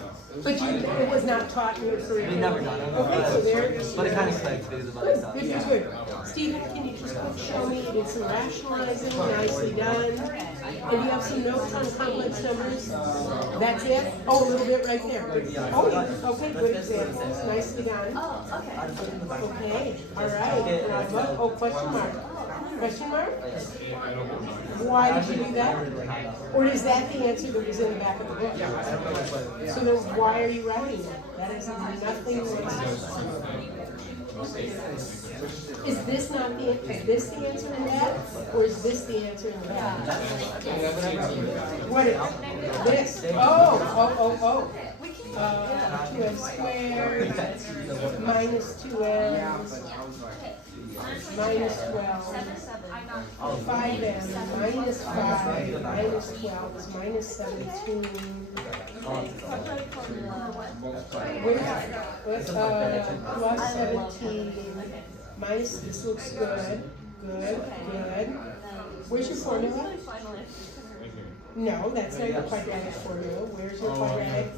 But it was not taught in your curriculum? we never done them, Okay, so there. but it kind of clicks because of other Good, stuff. good, good, good. Stephen, can you just show me, you did some rationalizing, nicely done. And you have some notes on complex numbers? That's it? Oh, a little bit right there. Oh, okay, good examples, nicely done. Oh, okay. Okay, all right. And I love, oh, question mark. Question mark? Why did you do that? Or is that the answer that was in the back of the book? So then why are you writing it? That has nothing. Is this not the, is this the answer in that? Or is this the answer in that? What is this? Oh. 2x squared minus 2x minus 12. 5m minus 5 minus 12 is minus 17. Plus 17 minus, this looks good, good. Where's your formula? No, that's not your quadratic formula. Where's your quadratic?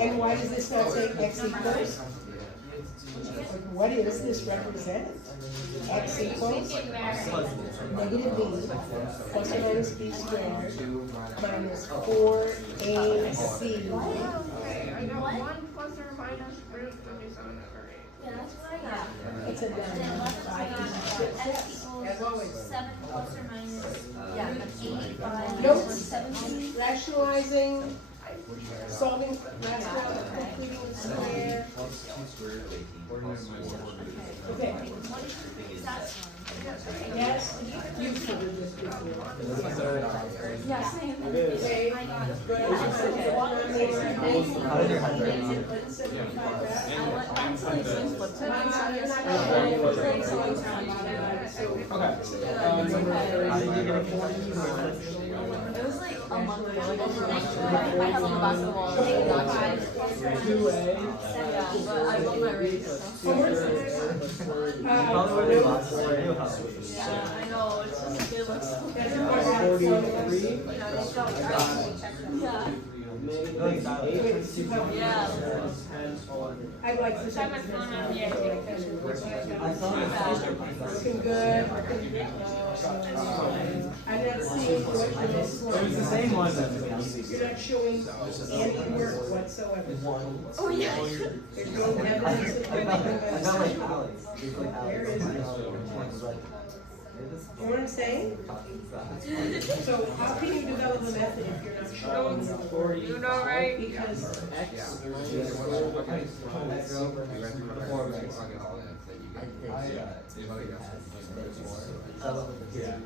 And why does this not say x equals? What does this represent? X equals negative b plus or minus b squared minus 4ac. Okay, I got 1 plus or minus root 27 over 8. Yeah, that's what I got. It's a Then left I got x equals 7 plus or minus root 8 by Notes. 17. Rationalizing, solving, rationalizing, completing the square. Okay. Yes, you've covered this before. Yeah, same. Okay, I got it. good. How did your head hurt? How did you get a 40? It was like a month ago. I have on the basketball. Like, not five. Yeah, but I won my race. Probably where they lost their new house. Yeah, I know. It's just it looks. Yeah. I'd like to take my phone out. I saw it. Looking good. I'm not seeing what this one. It was the same one. You're not showing any work whatsoever. Oh, yeah. There's no evidence of I anything. felt like Alex. It's like Alex. Where is it? You know what I'm saying? So how can you develop a method if you're not showing? You know, right? Because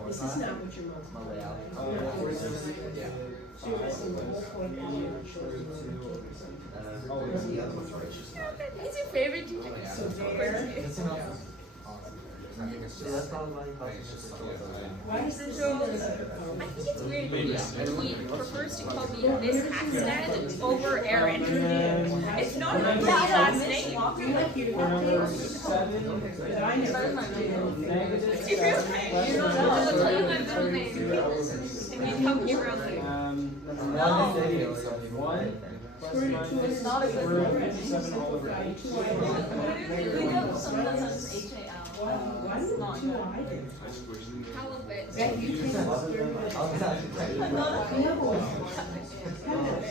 this is not what you're So you're missing the whole point that you're not showing. He's your favorite teacher. So there. That's probably why he calls it. Why is this So, so? I think it's weird he prefers to call me Miss Hackstead over Aaron. It's not my last name. You like you to have things that I never did. If you're you don't know, I'll tell you my middle name. And you come here around like, It's not a good word. We know someone that says HAL. Why It's not two good. items? how of it? That you think is very much. I was actually No,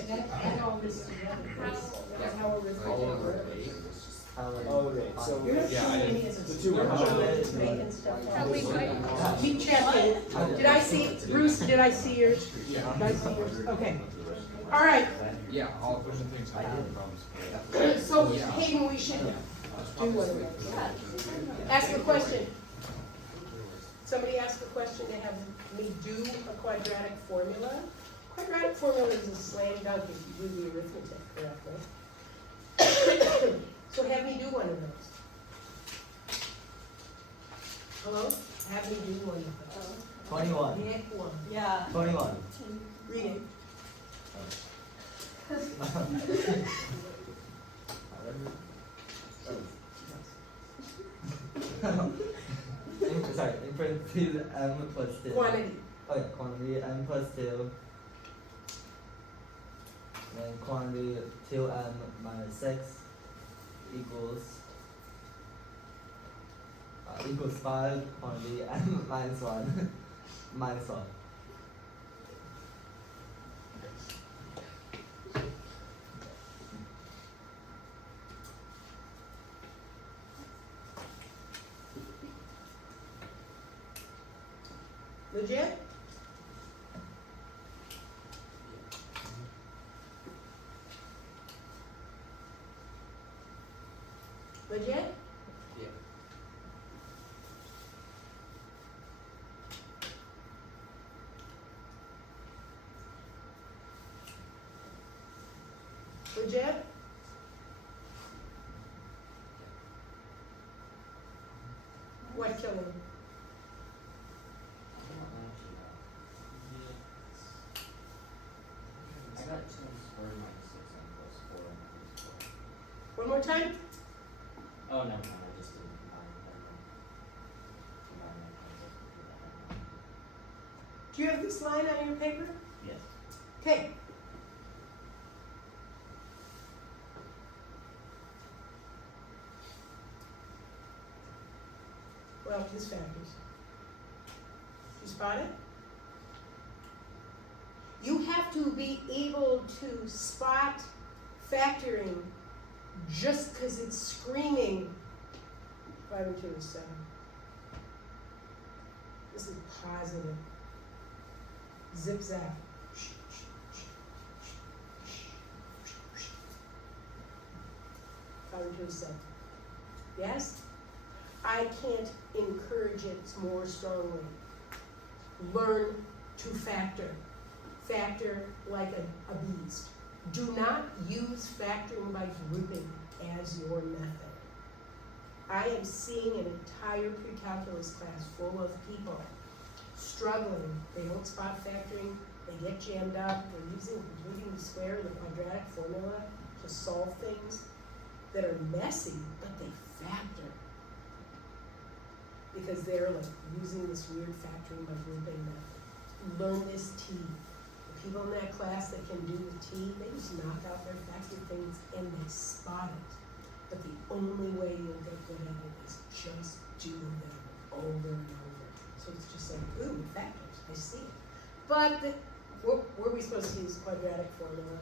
that add all this together. That's how a refrigerator works. how like. Okay, so- You're not Yeah, showing I me didn't- as a the two were student, how- making stuff up. How we fight. Keep checking. Did I see, Bruce, did I see yours? Did I see yours? Okay. All right, Yeah, all pushing things. I did. so Hayden, we should do one of those. Ask a question. Somebody ask a question to have me do a quadratic formula. Quadratic formula is a slam dunk if you do the arithmetic correctly. So have me do one of those. Hello? Have me do one of those. 21. Pick one. Yeah. 21. Read it. Sorry, in parentheses m plus 2. Quantity. Okay, quantity m plus 2. Then quantity 2m minus 6 equals equals 5. Quantity m minus 1 minus 12. Legit? Legit? Yeah. Legit? What killing? I got 2 squared minus 6 and plus 4 and plus 4. One more time? Oh, no, I just did combine. Combine that concept. Do you have this line on your paper? Yes. Okay. Well, this factors. You spot it? You have to be able to spot factoring just because it's screaming 5 and 2 is 7. This is positive. Zip zap. Five and 2 is 7. Yes? I can't encourage it more strongly. Learn to factor. Factor like a beast. Do not use factoring by grouping as your method. I am seeing an entire pre-calculus class full of people struggling. They don't spot factoring, they get jammed up, they're using the square and the quadratic formula to solve things that are messy, but they factor. Because they're like using this weird factoring by grouping method. Learn this T. The people in that class that can do the T, they just knock out their factor things and they spot it. But the only way you'll get good at it is just do them over and over. So it's just like, ooh, factors, I see it. But were we supposed to use quadratic formula?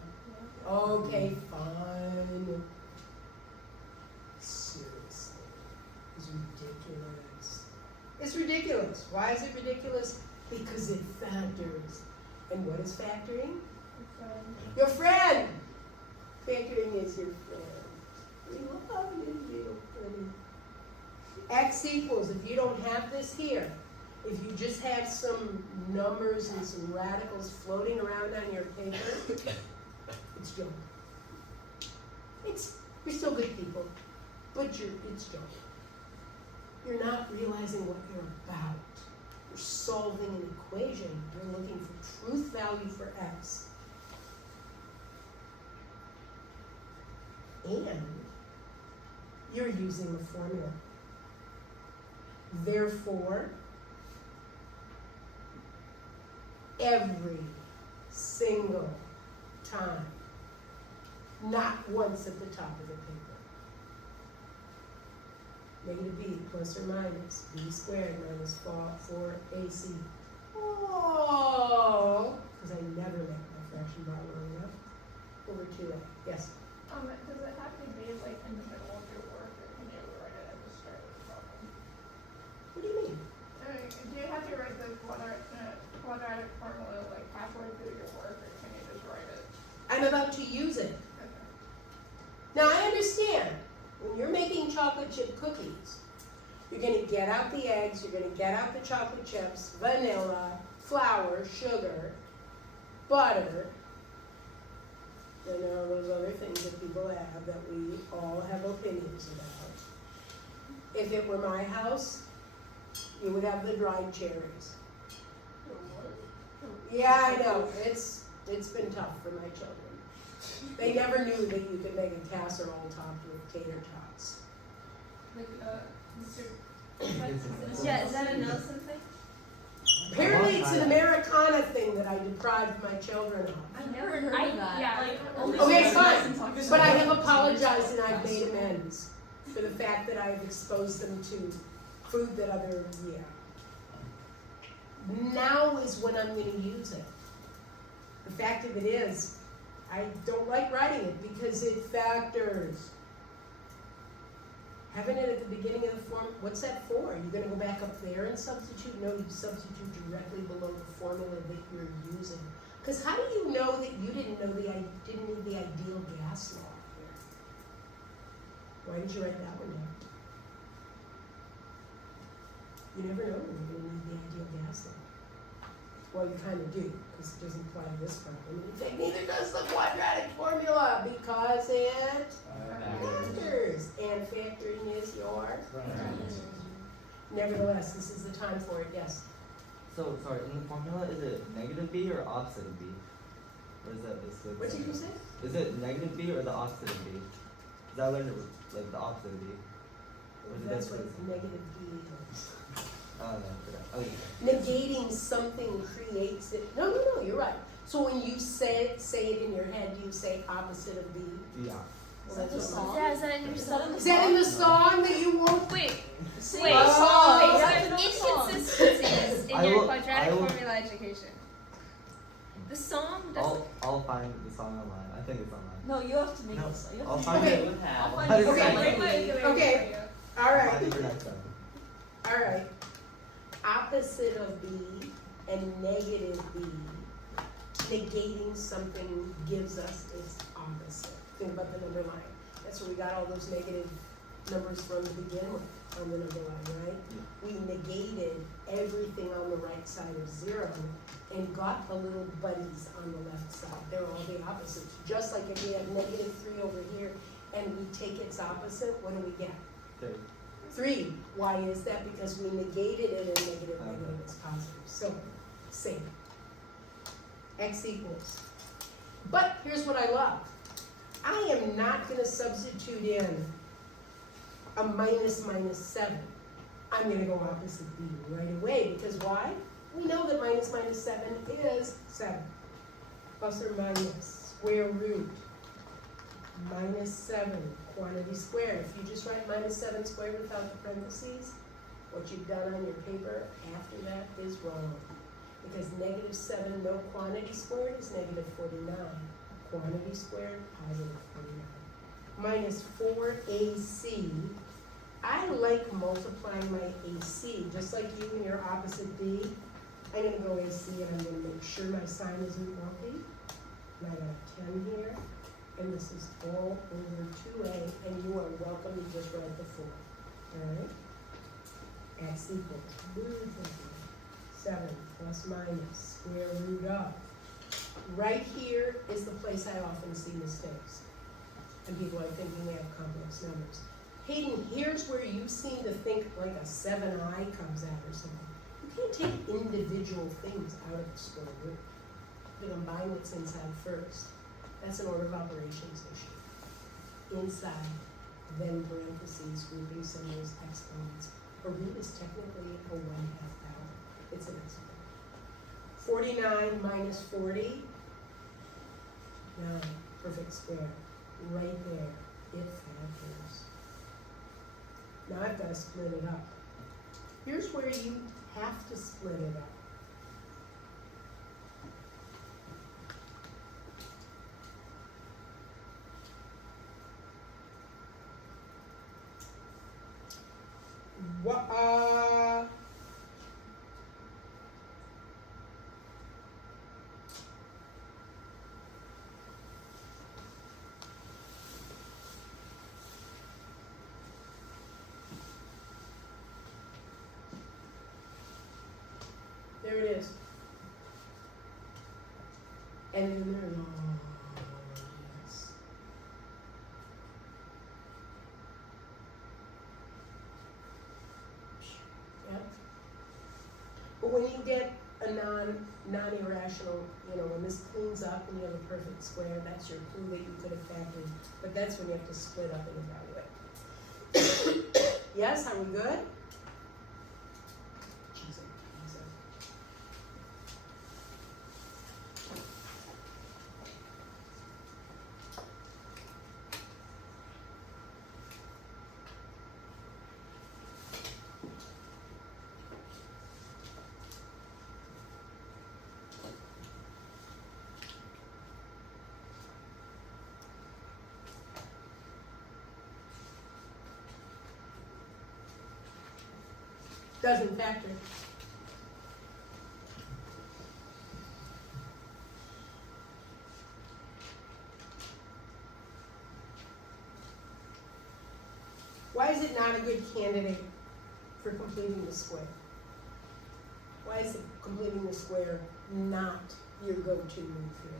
Okay, fine. Seriously, it's ridiculous. It's ridiculous. Why is it ridiculous? Because it factors. And what is factoring? Your friend! Factoring is your friend. We love you, little friend. X equals, if you don't have this here, if you just have some numbers and some radicals floating around on your paper, it's junk. You're still good people, but it's junk. You're not realizing what you're about. You're solving an equation. You're looking for truth value for X. And you're using a formula. Therefore, every single time, not once at the top of the paper. Negative b plus or minus b squared minus 4ac. Oh, because I never make my fraction bar long enough. Over 2a. Yes? Does it have to be like in the middle of your work? understand, when you're making chocolate chip cookies, you're gonna get out the eggs, you're gonna get out the chocolate chips, vanilla, flour, sugar, butter. And there are those other things that people add that we all have opinions about. If it were my house, you would have the dried cherries. Yeah, I know, it's been tough for my children. They never knew that you could make a casserole topped with tater tots. Like, Mr. Yeah, is that a Nelson thing? Apparently it's an Americana thing that I deprived my children of. I've never heard of that. Yeah, Like, only Okay, somebody fine, talks but I about have it. apologized and I've made amends for the fact that I've exposed them to food that other, yeah. Now is when I'm gonna use it. The fact of it is, I don't like writing it because it factors. Having it at the beginning of the form, what's that for? You're gonna go back up there and substitute? No, you substitute directly below the formula that you're using. Because how do you know that you didn't need the ideal gas law here? Why did you write that one down? You never know when you're gonna need the ideal gas law. Well, you kind of do, because it doesn't apply to this problem. And you think neither does the quadratic formula, because it factors. And factoring is your Nevertheless, this is the time for it, yes. So, sorry, in the formula, is it negative b or opposite of b? Or is that basically? What did you say? Is it negative b or the opposite of b? Because I learned it was like the opposite of b. Or did That's that what switch? negative B is. Oh, no, I forgot. Okay. Negating something creates it. No, you're right. So when you say it in your head, you say opposite of B. Yeah. Well, that's the what- song? Yeah, is that in your Is that in song? the Is that in the song that you won't? Wait, Sing wait, the song. Oh. You have to know the song. inconsistencies in I your will- quadratic I will- formula education. The song doesn't. I'll find the song online. I think it's online. No, you have to make No, the song. You have I'll to find Okay. it. I'll I'll find find it. it. Okay. Okay. All I'll right. find it for next time. All right. Opposite of B and negative B, negating something gives us its opposite. Think about the number line. That's where we got all those negative numbers from to begin with on the number line, right? We negated everything on the right side of zero and got the little buddies on the left side. They're all the opposites. Just like if we have -3 over here and we take its opposite, what do we get? Okay. 3. Why is that? Because we negated it and negative is positive. So, same. X equals. But here's what I love. I am not going to substitute in a -7. I'm going to go opposite B right away because why? We know that -7 is 7. Plus or minus square root. -7 quantity squared. If you just write -7 squared without the parentheses, what you've done on your paper after that is wrong. Because -7, no quantity squared is -49. Quantity squared, +49. -4AC. I like multiplying my AC, just like you and your opposite B. I'm going to go AC and I'm going to make sure my sign isn't wonky. And I got a 10 here. And this is all over 2A, and you are welcome to just write the 4. Alright? X equals 7 plus minus square root of. Right here is the place I often see mistakes. And people are thinking they have complex numbers. Hayden, here's where you seem to think like a 7i comes out or something. You can't take individual things out of the square root. You combine what's inside first. That's an order of operations issue. Inside, then parentheses, grouping symbols, exponents. A root is technically a 1/2 power. It's an exponent. 49 minus 40, 9, perfect square. Right there, it factors. Now I've got to split it up. Here's where you have to split it up. What, There it is. And then there's, oh, yes. Yeah. But when you get a non-irrational, you know, when this cleans up and you have a perfect square, that's your clue that you could have factored. But that's when you have to split up and evaluate. Yes, are we good? Jeez, oh, doesn't factor. Why is it not a good candidate for completing the square? Why is completing the square not your go-to move here?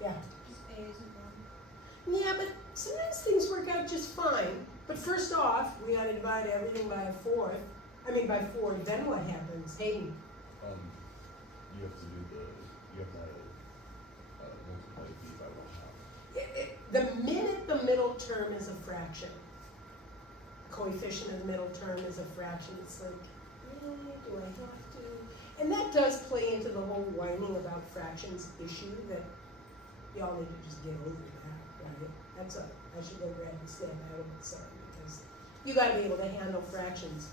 Yeah. Just A is a one. Yeah, but sometimes things work out just fine. But first off, we gotta divide everything by 4. By 4, then what happens? Hayden? You have to do you have to multiply b by 1/2. The minute the middle term is a fraction, coefficient of the middle term is a fraction, it's like, do I have to? And that does play into the whole whining about fractions issue that y'all need to just get over that, right? I should go grab and snap out of it some, because you gotta be able to handle fractions.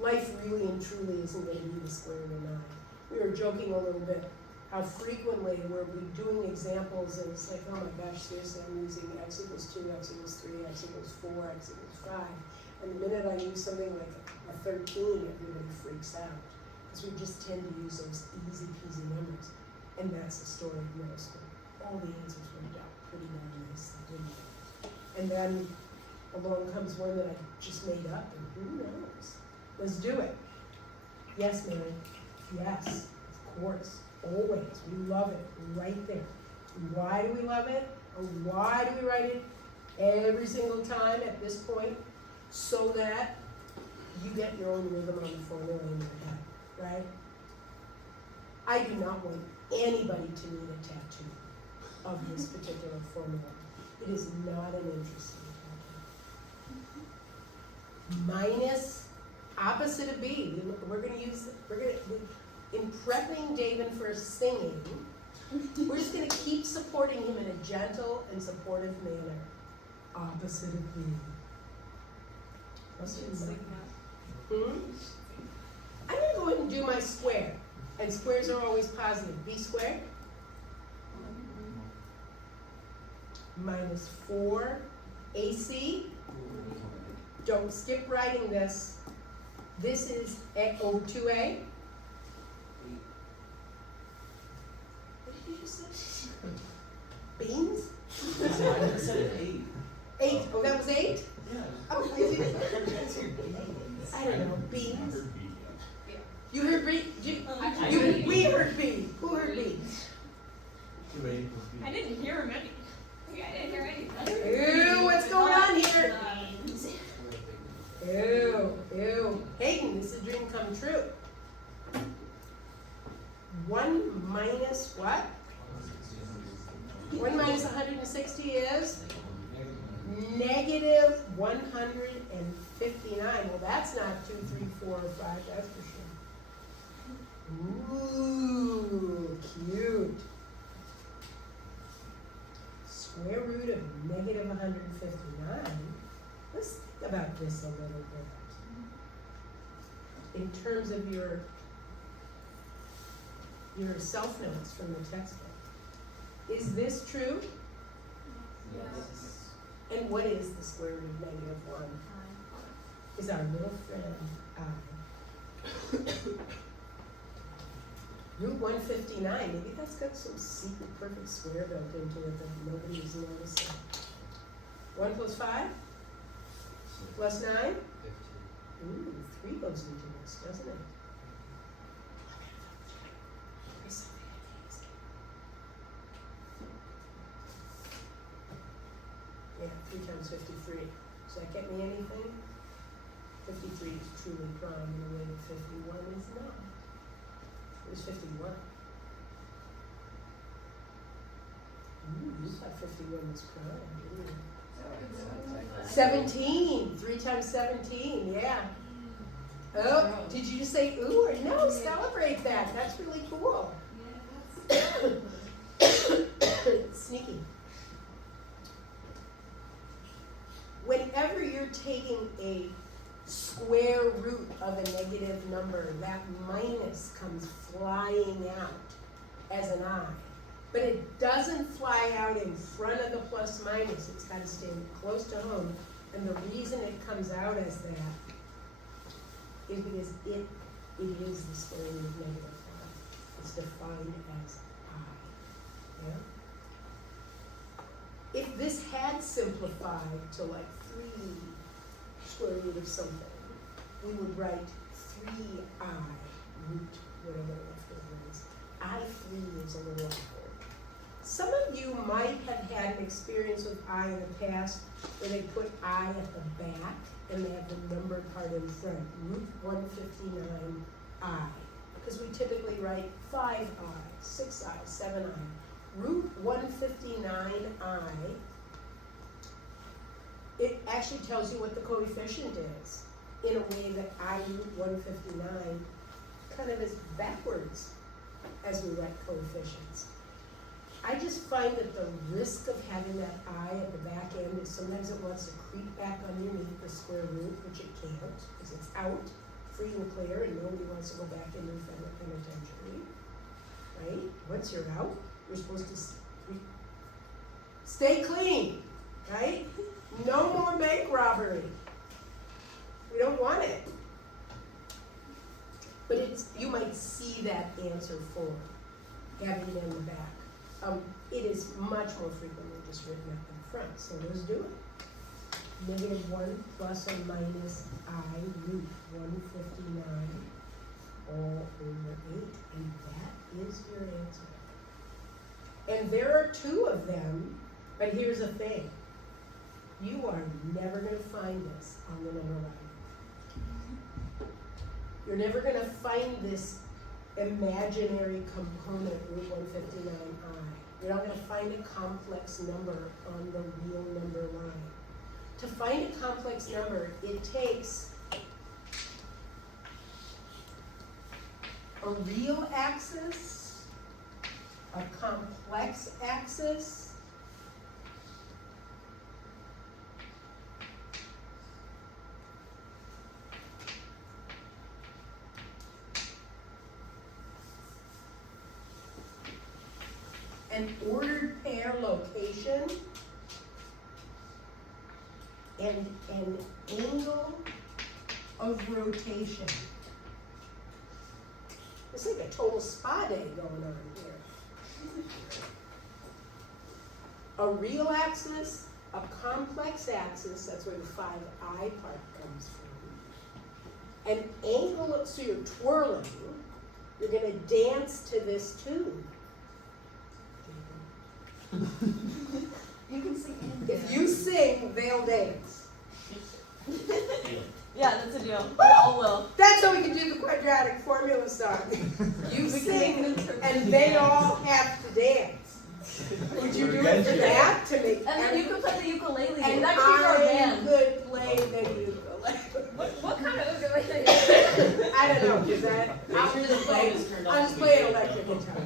Life really and truly isn't gonna be the square root of 9. We were joking a little bit how frequently we're doing examples and it's like, oh my gosh, seriously, I'm using x equals 2, x equals 3, x equals 4, x equals 5. And the minute I use something like a 13, everybody freaks out. Because we just tend to use those easy peasy numbers. And that's the story of middle school. All the answers worked out pretty darn nicely, didn't they? And then along comes one that I just made up, and who knows? Let's do it. Yes, Mary. Yes, of course. Always. We love it. Right there. Why do we love it? Or why do we write it every single time at this point? So that you get your own rhythm on the formula in your head, right? I do not want anybody to need a tattoo of this particular formula. It is not an interesting tattoo. Minus opposite of B. In prepping David for singing, we're just gonna keep supporting him in a gentle and supportive manner. Opposite of B. I'm gonna go ahead and do my square. And squares are always positive. B squared minus 4 AC. Don't skip writing this. This is over 2A. What did you just say? Beans? I said 8. 8. Oh, that was 8? Yeah. Oh, is it? I don't know. Beans. You heard B? We heard B. Who heard B? 2A. I didn't hear him any. I didn't hear anything. Ew, what's going on here? Ew. Hayden, this is a dream come true. 1 minus what? 1 minus 160 is negative 159. Well, that's not 2, 3, 4, or 5, that's for sure. Ooh, cute. Square root of negative 159. Let's think about this a little bit. In terms of your self notes from the textbook. Is this true? Yes. And what is the square root of negative 1? Is our little friend I. Root 159, maybe that's got some secret perfect square built into it that nobody's noticing. 1 plus 5? Plus 9? 15. Ooh, 3 goes into this, doesn't it? Yeah, 3 times 53. Does that get me anything? 53 is truly prime in a way that 51 is not. It was 51. Ooh, you thought 51 was prime, didn't you? 17, 3 times 17, yeah. Oh, did you just say ooh or no? Celebrate that. That's really cool. Sneaky. Whenever you're taking a square root of a negative number, that minus comes flying out as an I. But it doesn't fly out in front of the plus minus. It's got to stay close to home. And the reason it comes out as that is because it is the square root of negative 5. It's defined as I. Yeah? If this had simplified to like 3 square root of something, we would write 3i root whatever the leftover is. I3 is a little awkward. Some of you might have had an experience with I in the past where they put I at the back and they have the numbered part in front, root 159i. Because we typically write 5i, 6i, 7i. Root 159i, it actually tells you what the coefficient is in a way that I root 159 kind of is backwards as we write coefficients. I just find that the risk of having that I at the back end is sometimes it wants to creep back underneath the square root, which it can't, because it's out, free and clear, and nobody wants to go back in and defend it penitentiary, right? Once you're out, you're supposed to stay clean, right? No more bank robbery. We don't want it. But you might see that answer form, having it in the back. It is much more frequently just written up in front, so let's do it. -1 plus or minus I root 159 all over 8, and that is your answer. And there are 2 of them, but here's the thing. You are never going to find this on the number line. You're never going to find this imaginary component root 159i. You're not going to find a complex number on the real number line. To find a complex number, it takes a real axis, a complex axis, an ordered pair location, and an angle of rotation. It's like a total spa day going on here. A real axis, a complex axis, that's where the 5i part comes from. An angle, so you're twirling, you're gonna dance to this tune. You can sing in If you sing, they'll dance. Yeah, that's a deal. We all will. That's how we can do the quadratic formula song. You sing, and they all have to dance. Would you do it for that? To make And then you can play the ukulele. and That keeps our I band. could play the ukulele. What kind of ukulele? I don't know, because I'm just playing electric guitar.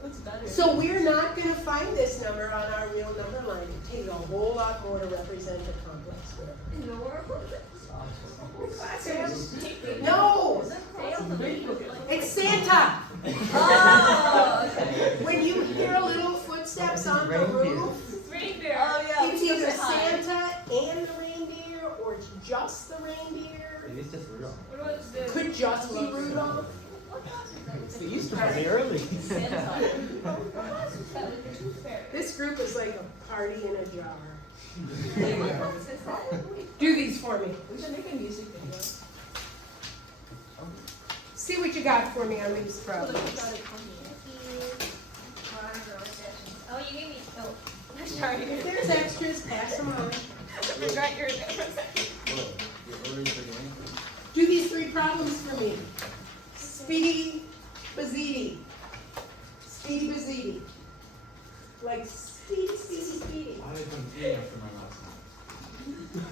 What's better? So we're not gonna find this number on our real number line. It takes a whole lot more to represent a complex square. In the world? No! It's Santa! Oh, okay. When you hear little footsteps on the roof, Reindeer. Oh yeah. it's we either say hi. Santa and the reindeer, or it's just the reindeer. Maybe it's just Rudolph. What about the? Could just be Rudolph. It's the Easter Bunny early. Santa. This group is like a party in a jar. Do these for me. We should make a music video. See what you got for me on these problems. Oh, you gave me. Oh. Sorry. If there's extras, pass them on. I forgot your name. Whoa, you're already forgetting? Do these three problems for me. Speedy Bazidi. Speedy Bazidi. Like speedy. I had been after my last name.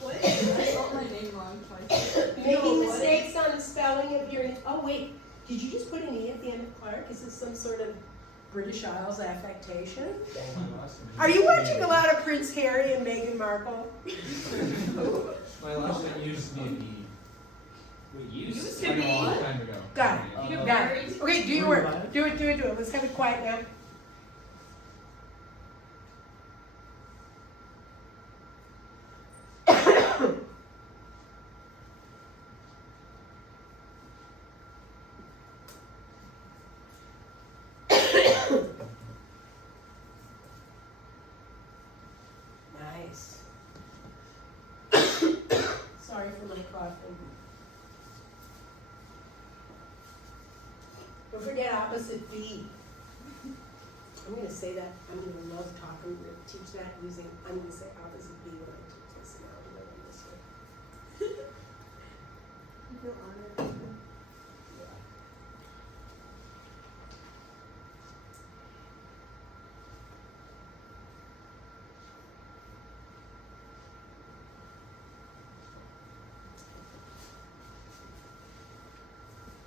What? I spelled my name wrong twice. Making mistakes on the spelling of your, oh wait, did you just put an E at the end of Clark? Is this some sort of British Isles affectation? My last name. Are you watching a lot of Prince Harry and Meghan Markle? My last name used to be an E. Wait, Used to I know, a long be? time ago. Got it. You Got married? it. Okay, do your work. Do it. Let's have it quiet now. Nice. Sorry for my coughing. Don't forget opposite B. I'm gonna say that, I'm gonna love talking, teach that using, I'm gonna say opposite B when I teach this now, I'm gonna this way. I feel honored.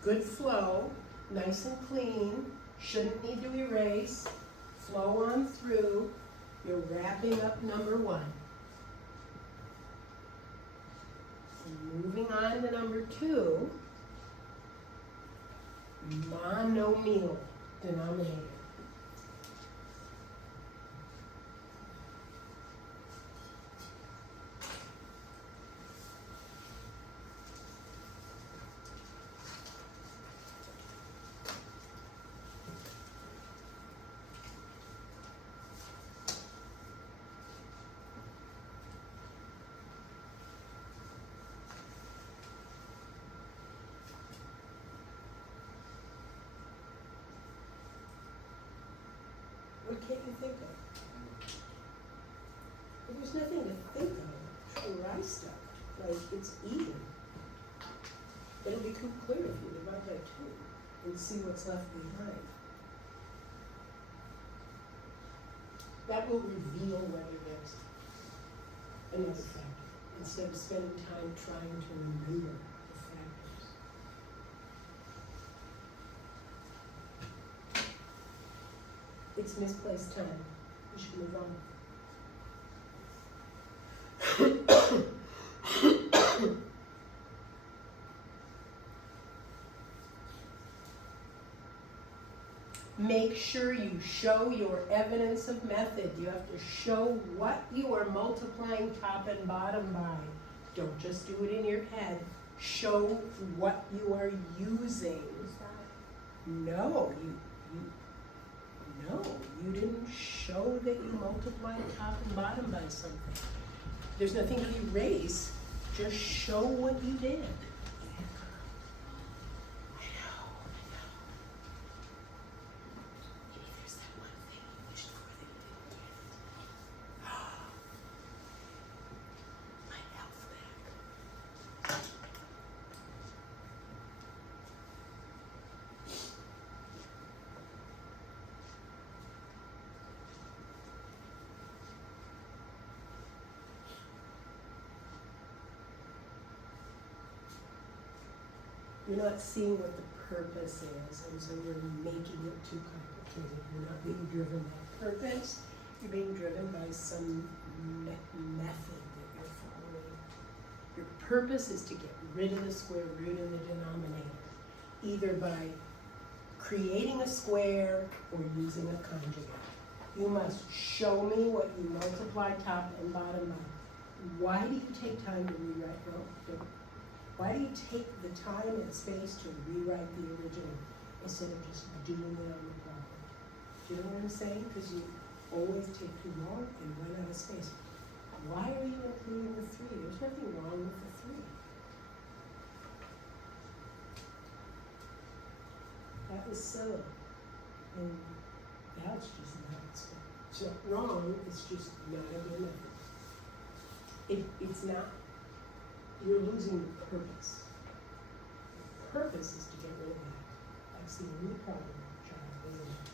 Good flow, nice and clean, shouldn't need to erase, flow on through, you're wrapping up number one. Moving on to number two, monomial denominator. What can't you think of? Well, there's nothing to think of. Try stuff. Like, it's even. It'll become clear if you divide by two and see what's left behind. That will reveal whether there's another factor, instead of spending time trying to remember the factors. It's misplaced time. We should move on. Make sure you show your evidence of method. You have to show what you are multiplying top and bottom by. Don't just do it in your head. Show what you are using. No, you didn't show that you multiplied top and bottom by something. There's nothing to erase. Just show what you did. I know. There's that one thing you wished for that you didn't get. My health back. You're not seeing what the purpose is, and so you're making it too complicated. You're not being driven by purpose, you're being driven by some method that you're following. Your purpose is to get rid of the square root of the denominator, either by creating a square or using a conjugate. You must show me what you multiply top and bottom by. Why do you take time to rewrite? No, don't. Why do you take the time and space to rewrite the original instead of just doing it on the problem? Do you know what I'm saying? Because you always take too long and run out of space. Why are you including the 3? There's nothing wrong with the 3. That was silly. And now it's just nuts. It's not wrong, it's just not a good method. It's not, you're losing the purpose. The purpose is to get rid of that. That's the only problem with the child, isn't it?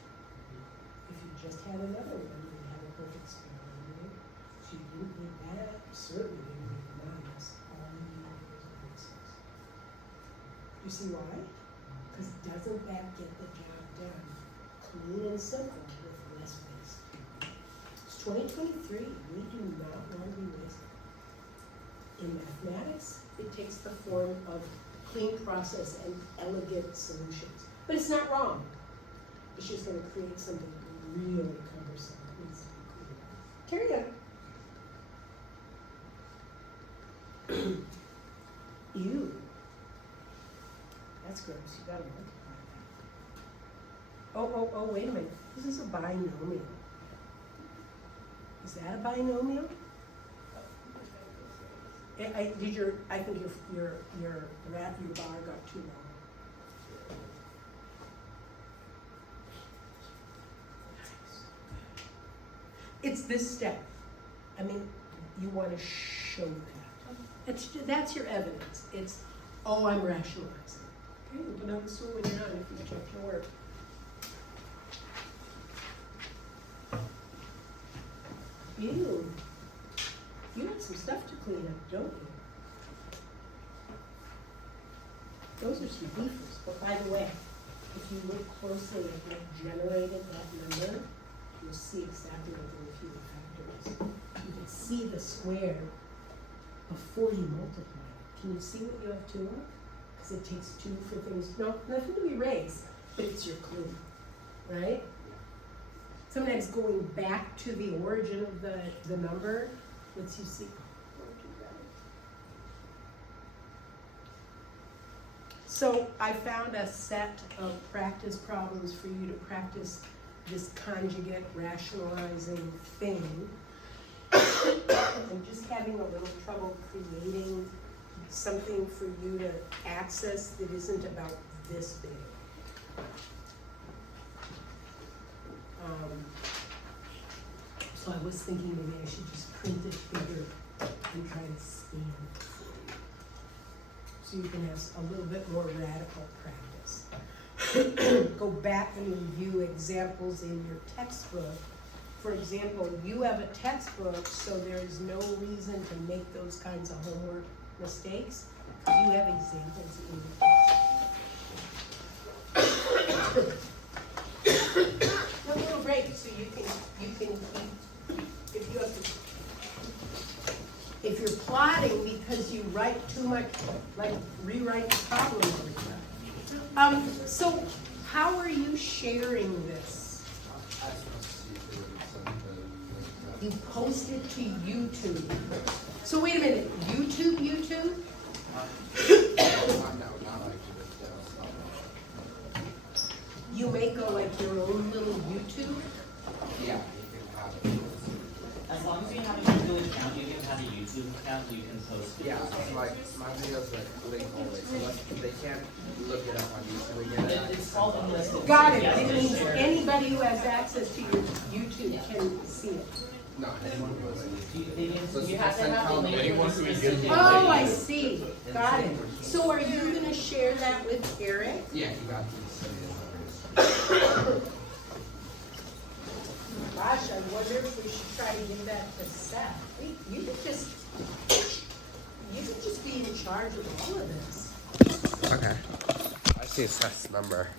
If you just had another one, you'd have a perfect score, right? So you didn't need that, you certainly didn't need the minus, all you needed was a good 6. You see why? Because doesn't that get the job done clean and simple with less waste? It's 2023, we do not want to be wasted. In mathematics, it takes the form of clean process and elegant solutions. But it's not wrong. It's just going to create something really cumbersome that needs to be cleaned up. Carry on. Ew. That's gross. You gotta multiply that. Oh, wait a minute. This is a binomial. Is that a binomial? I think your bar got too long. It's this step. I mean, you want to show that. That's your evidence. It's, oh, I'm rationalizing. Okay, you can understand when you're done if you check your work. Ew. You have some stuff to clean up, don't you? Those are some beefers. But by the way, if you look closely at what generated that number, you'll see exactly what the repeated factor is. You can see the square before you multiply it. Can you see what you have 2 of? Because it takes 2 for things, no, nothing to be raised, but it's your clue, right? Sometimes going back to the origin of the number lets you see. So I found a set of practice problems for you to practice this conjugate rationalizing thing. I'm just having a little trouble creating something for you to access that isn't about this big. So I was thinking maybe I should just print it bigger and try to scan it for you. So you can have a little bit more radical practice. Go back and review examples in your textbook. For example, you have a textbook, so there's no reason to make those kinds of homework mistakes, because you have examples in your textbook. A little break so you can keep, if you're plotting because you write too much, like rewrite the problem every time. So how are you sharing this? You post it to YouTube. So wait a minute, YouTube? You make your own little YouTube? Yeah, you can have it. As long as you have a Google account, you can have a YouTube account, you can post it. Yeah, so my videos are link only, so they can't look it up on YouTube. They get it. It's called unlisted. Got it. Yes, It means sure. anybody who has access to your YouTube can see it. No, anyone who is. So You have to have a link Anyone for who the is specific. Oh, I see. Got it. So are you gonna share that with Eric? Yeah, you got these. Gosh, I wonder if we should try to give that to Seth. You could just be in charge of all of this. Okay. I see Seth's number.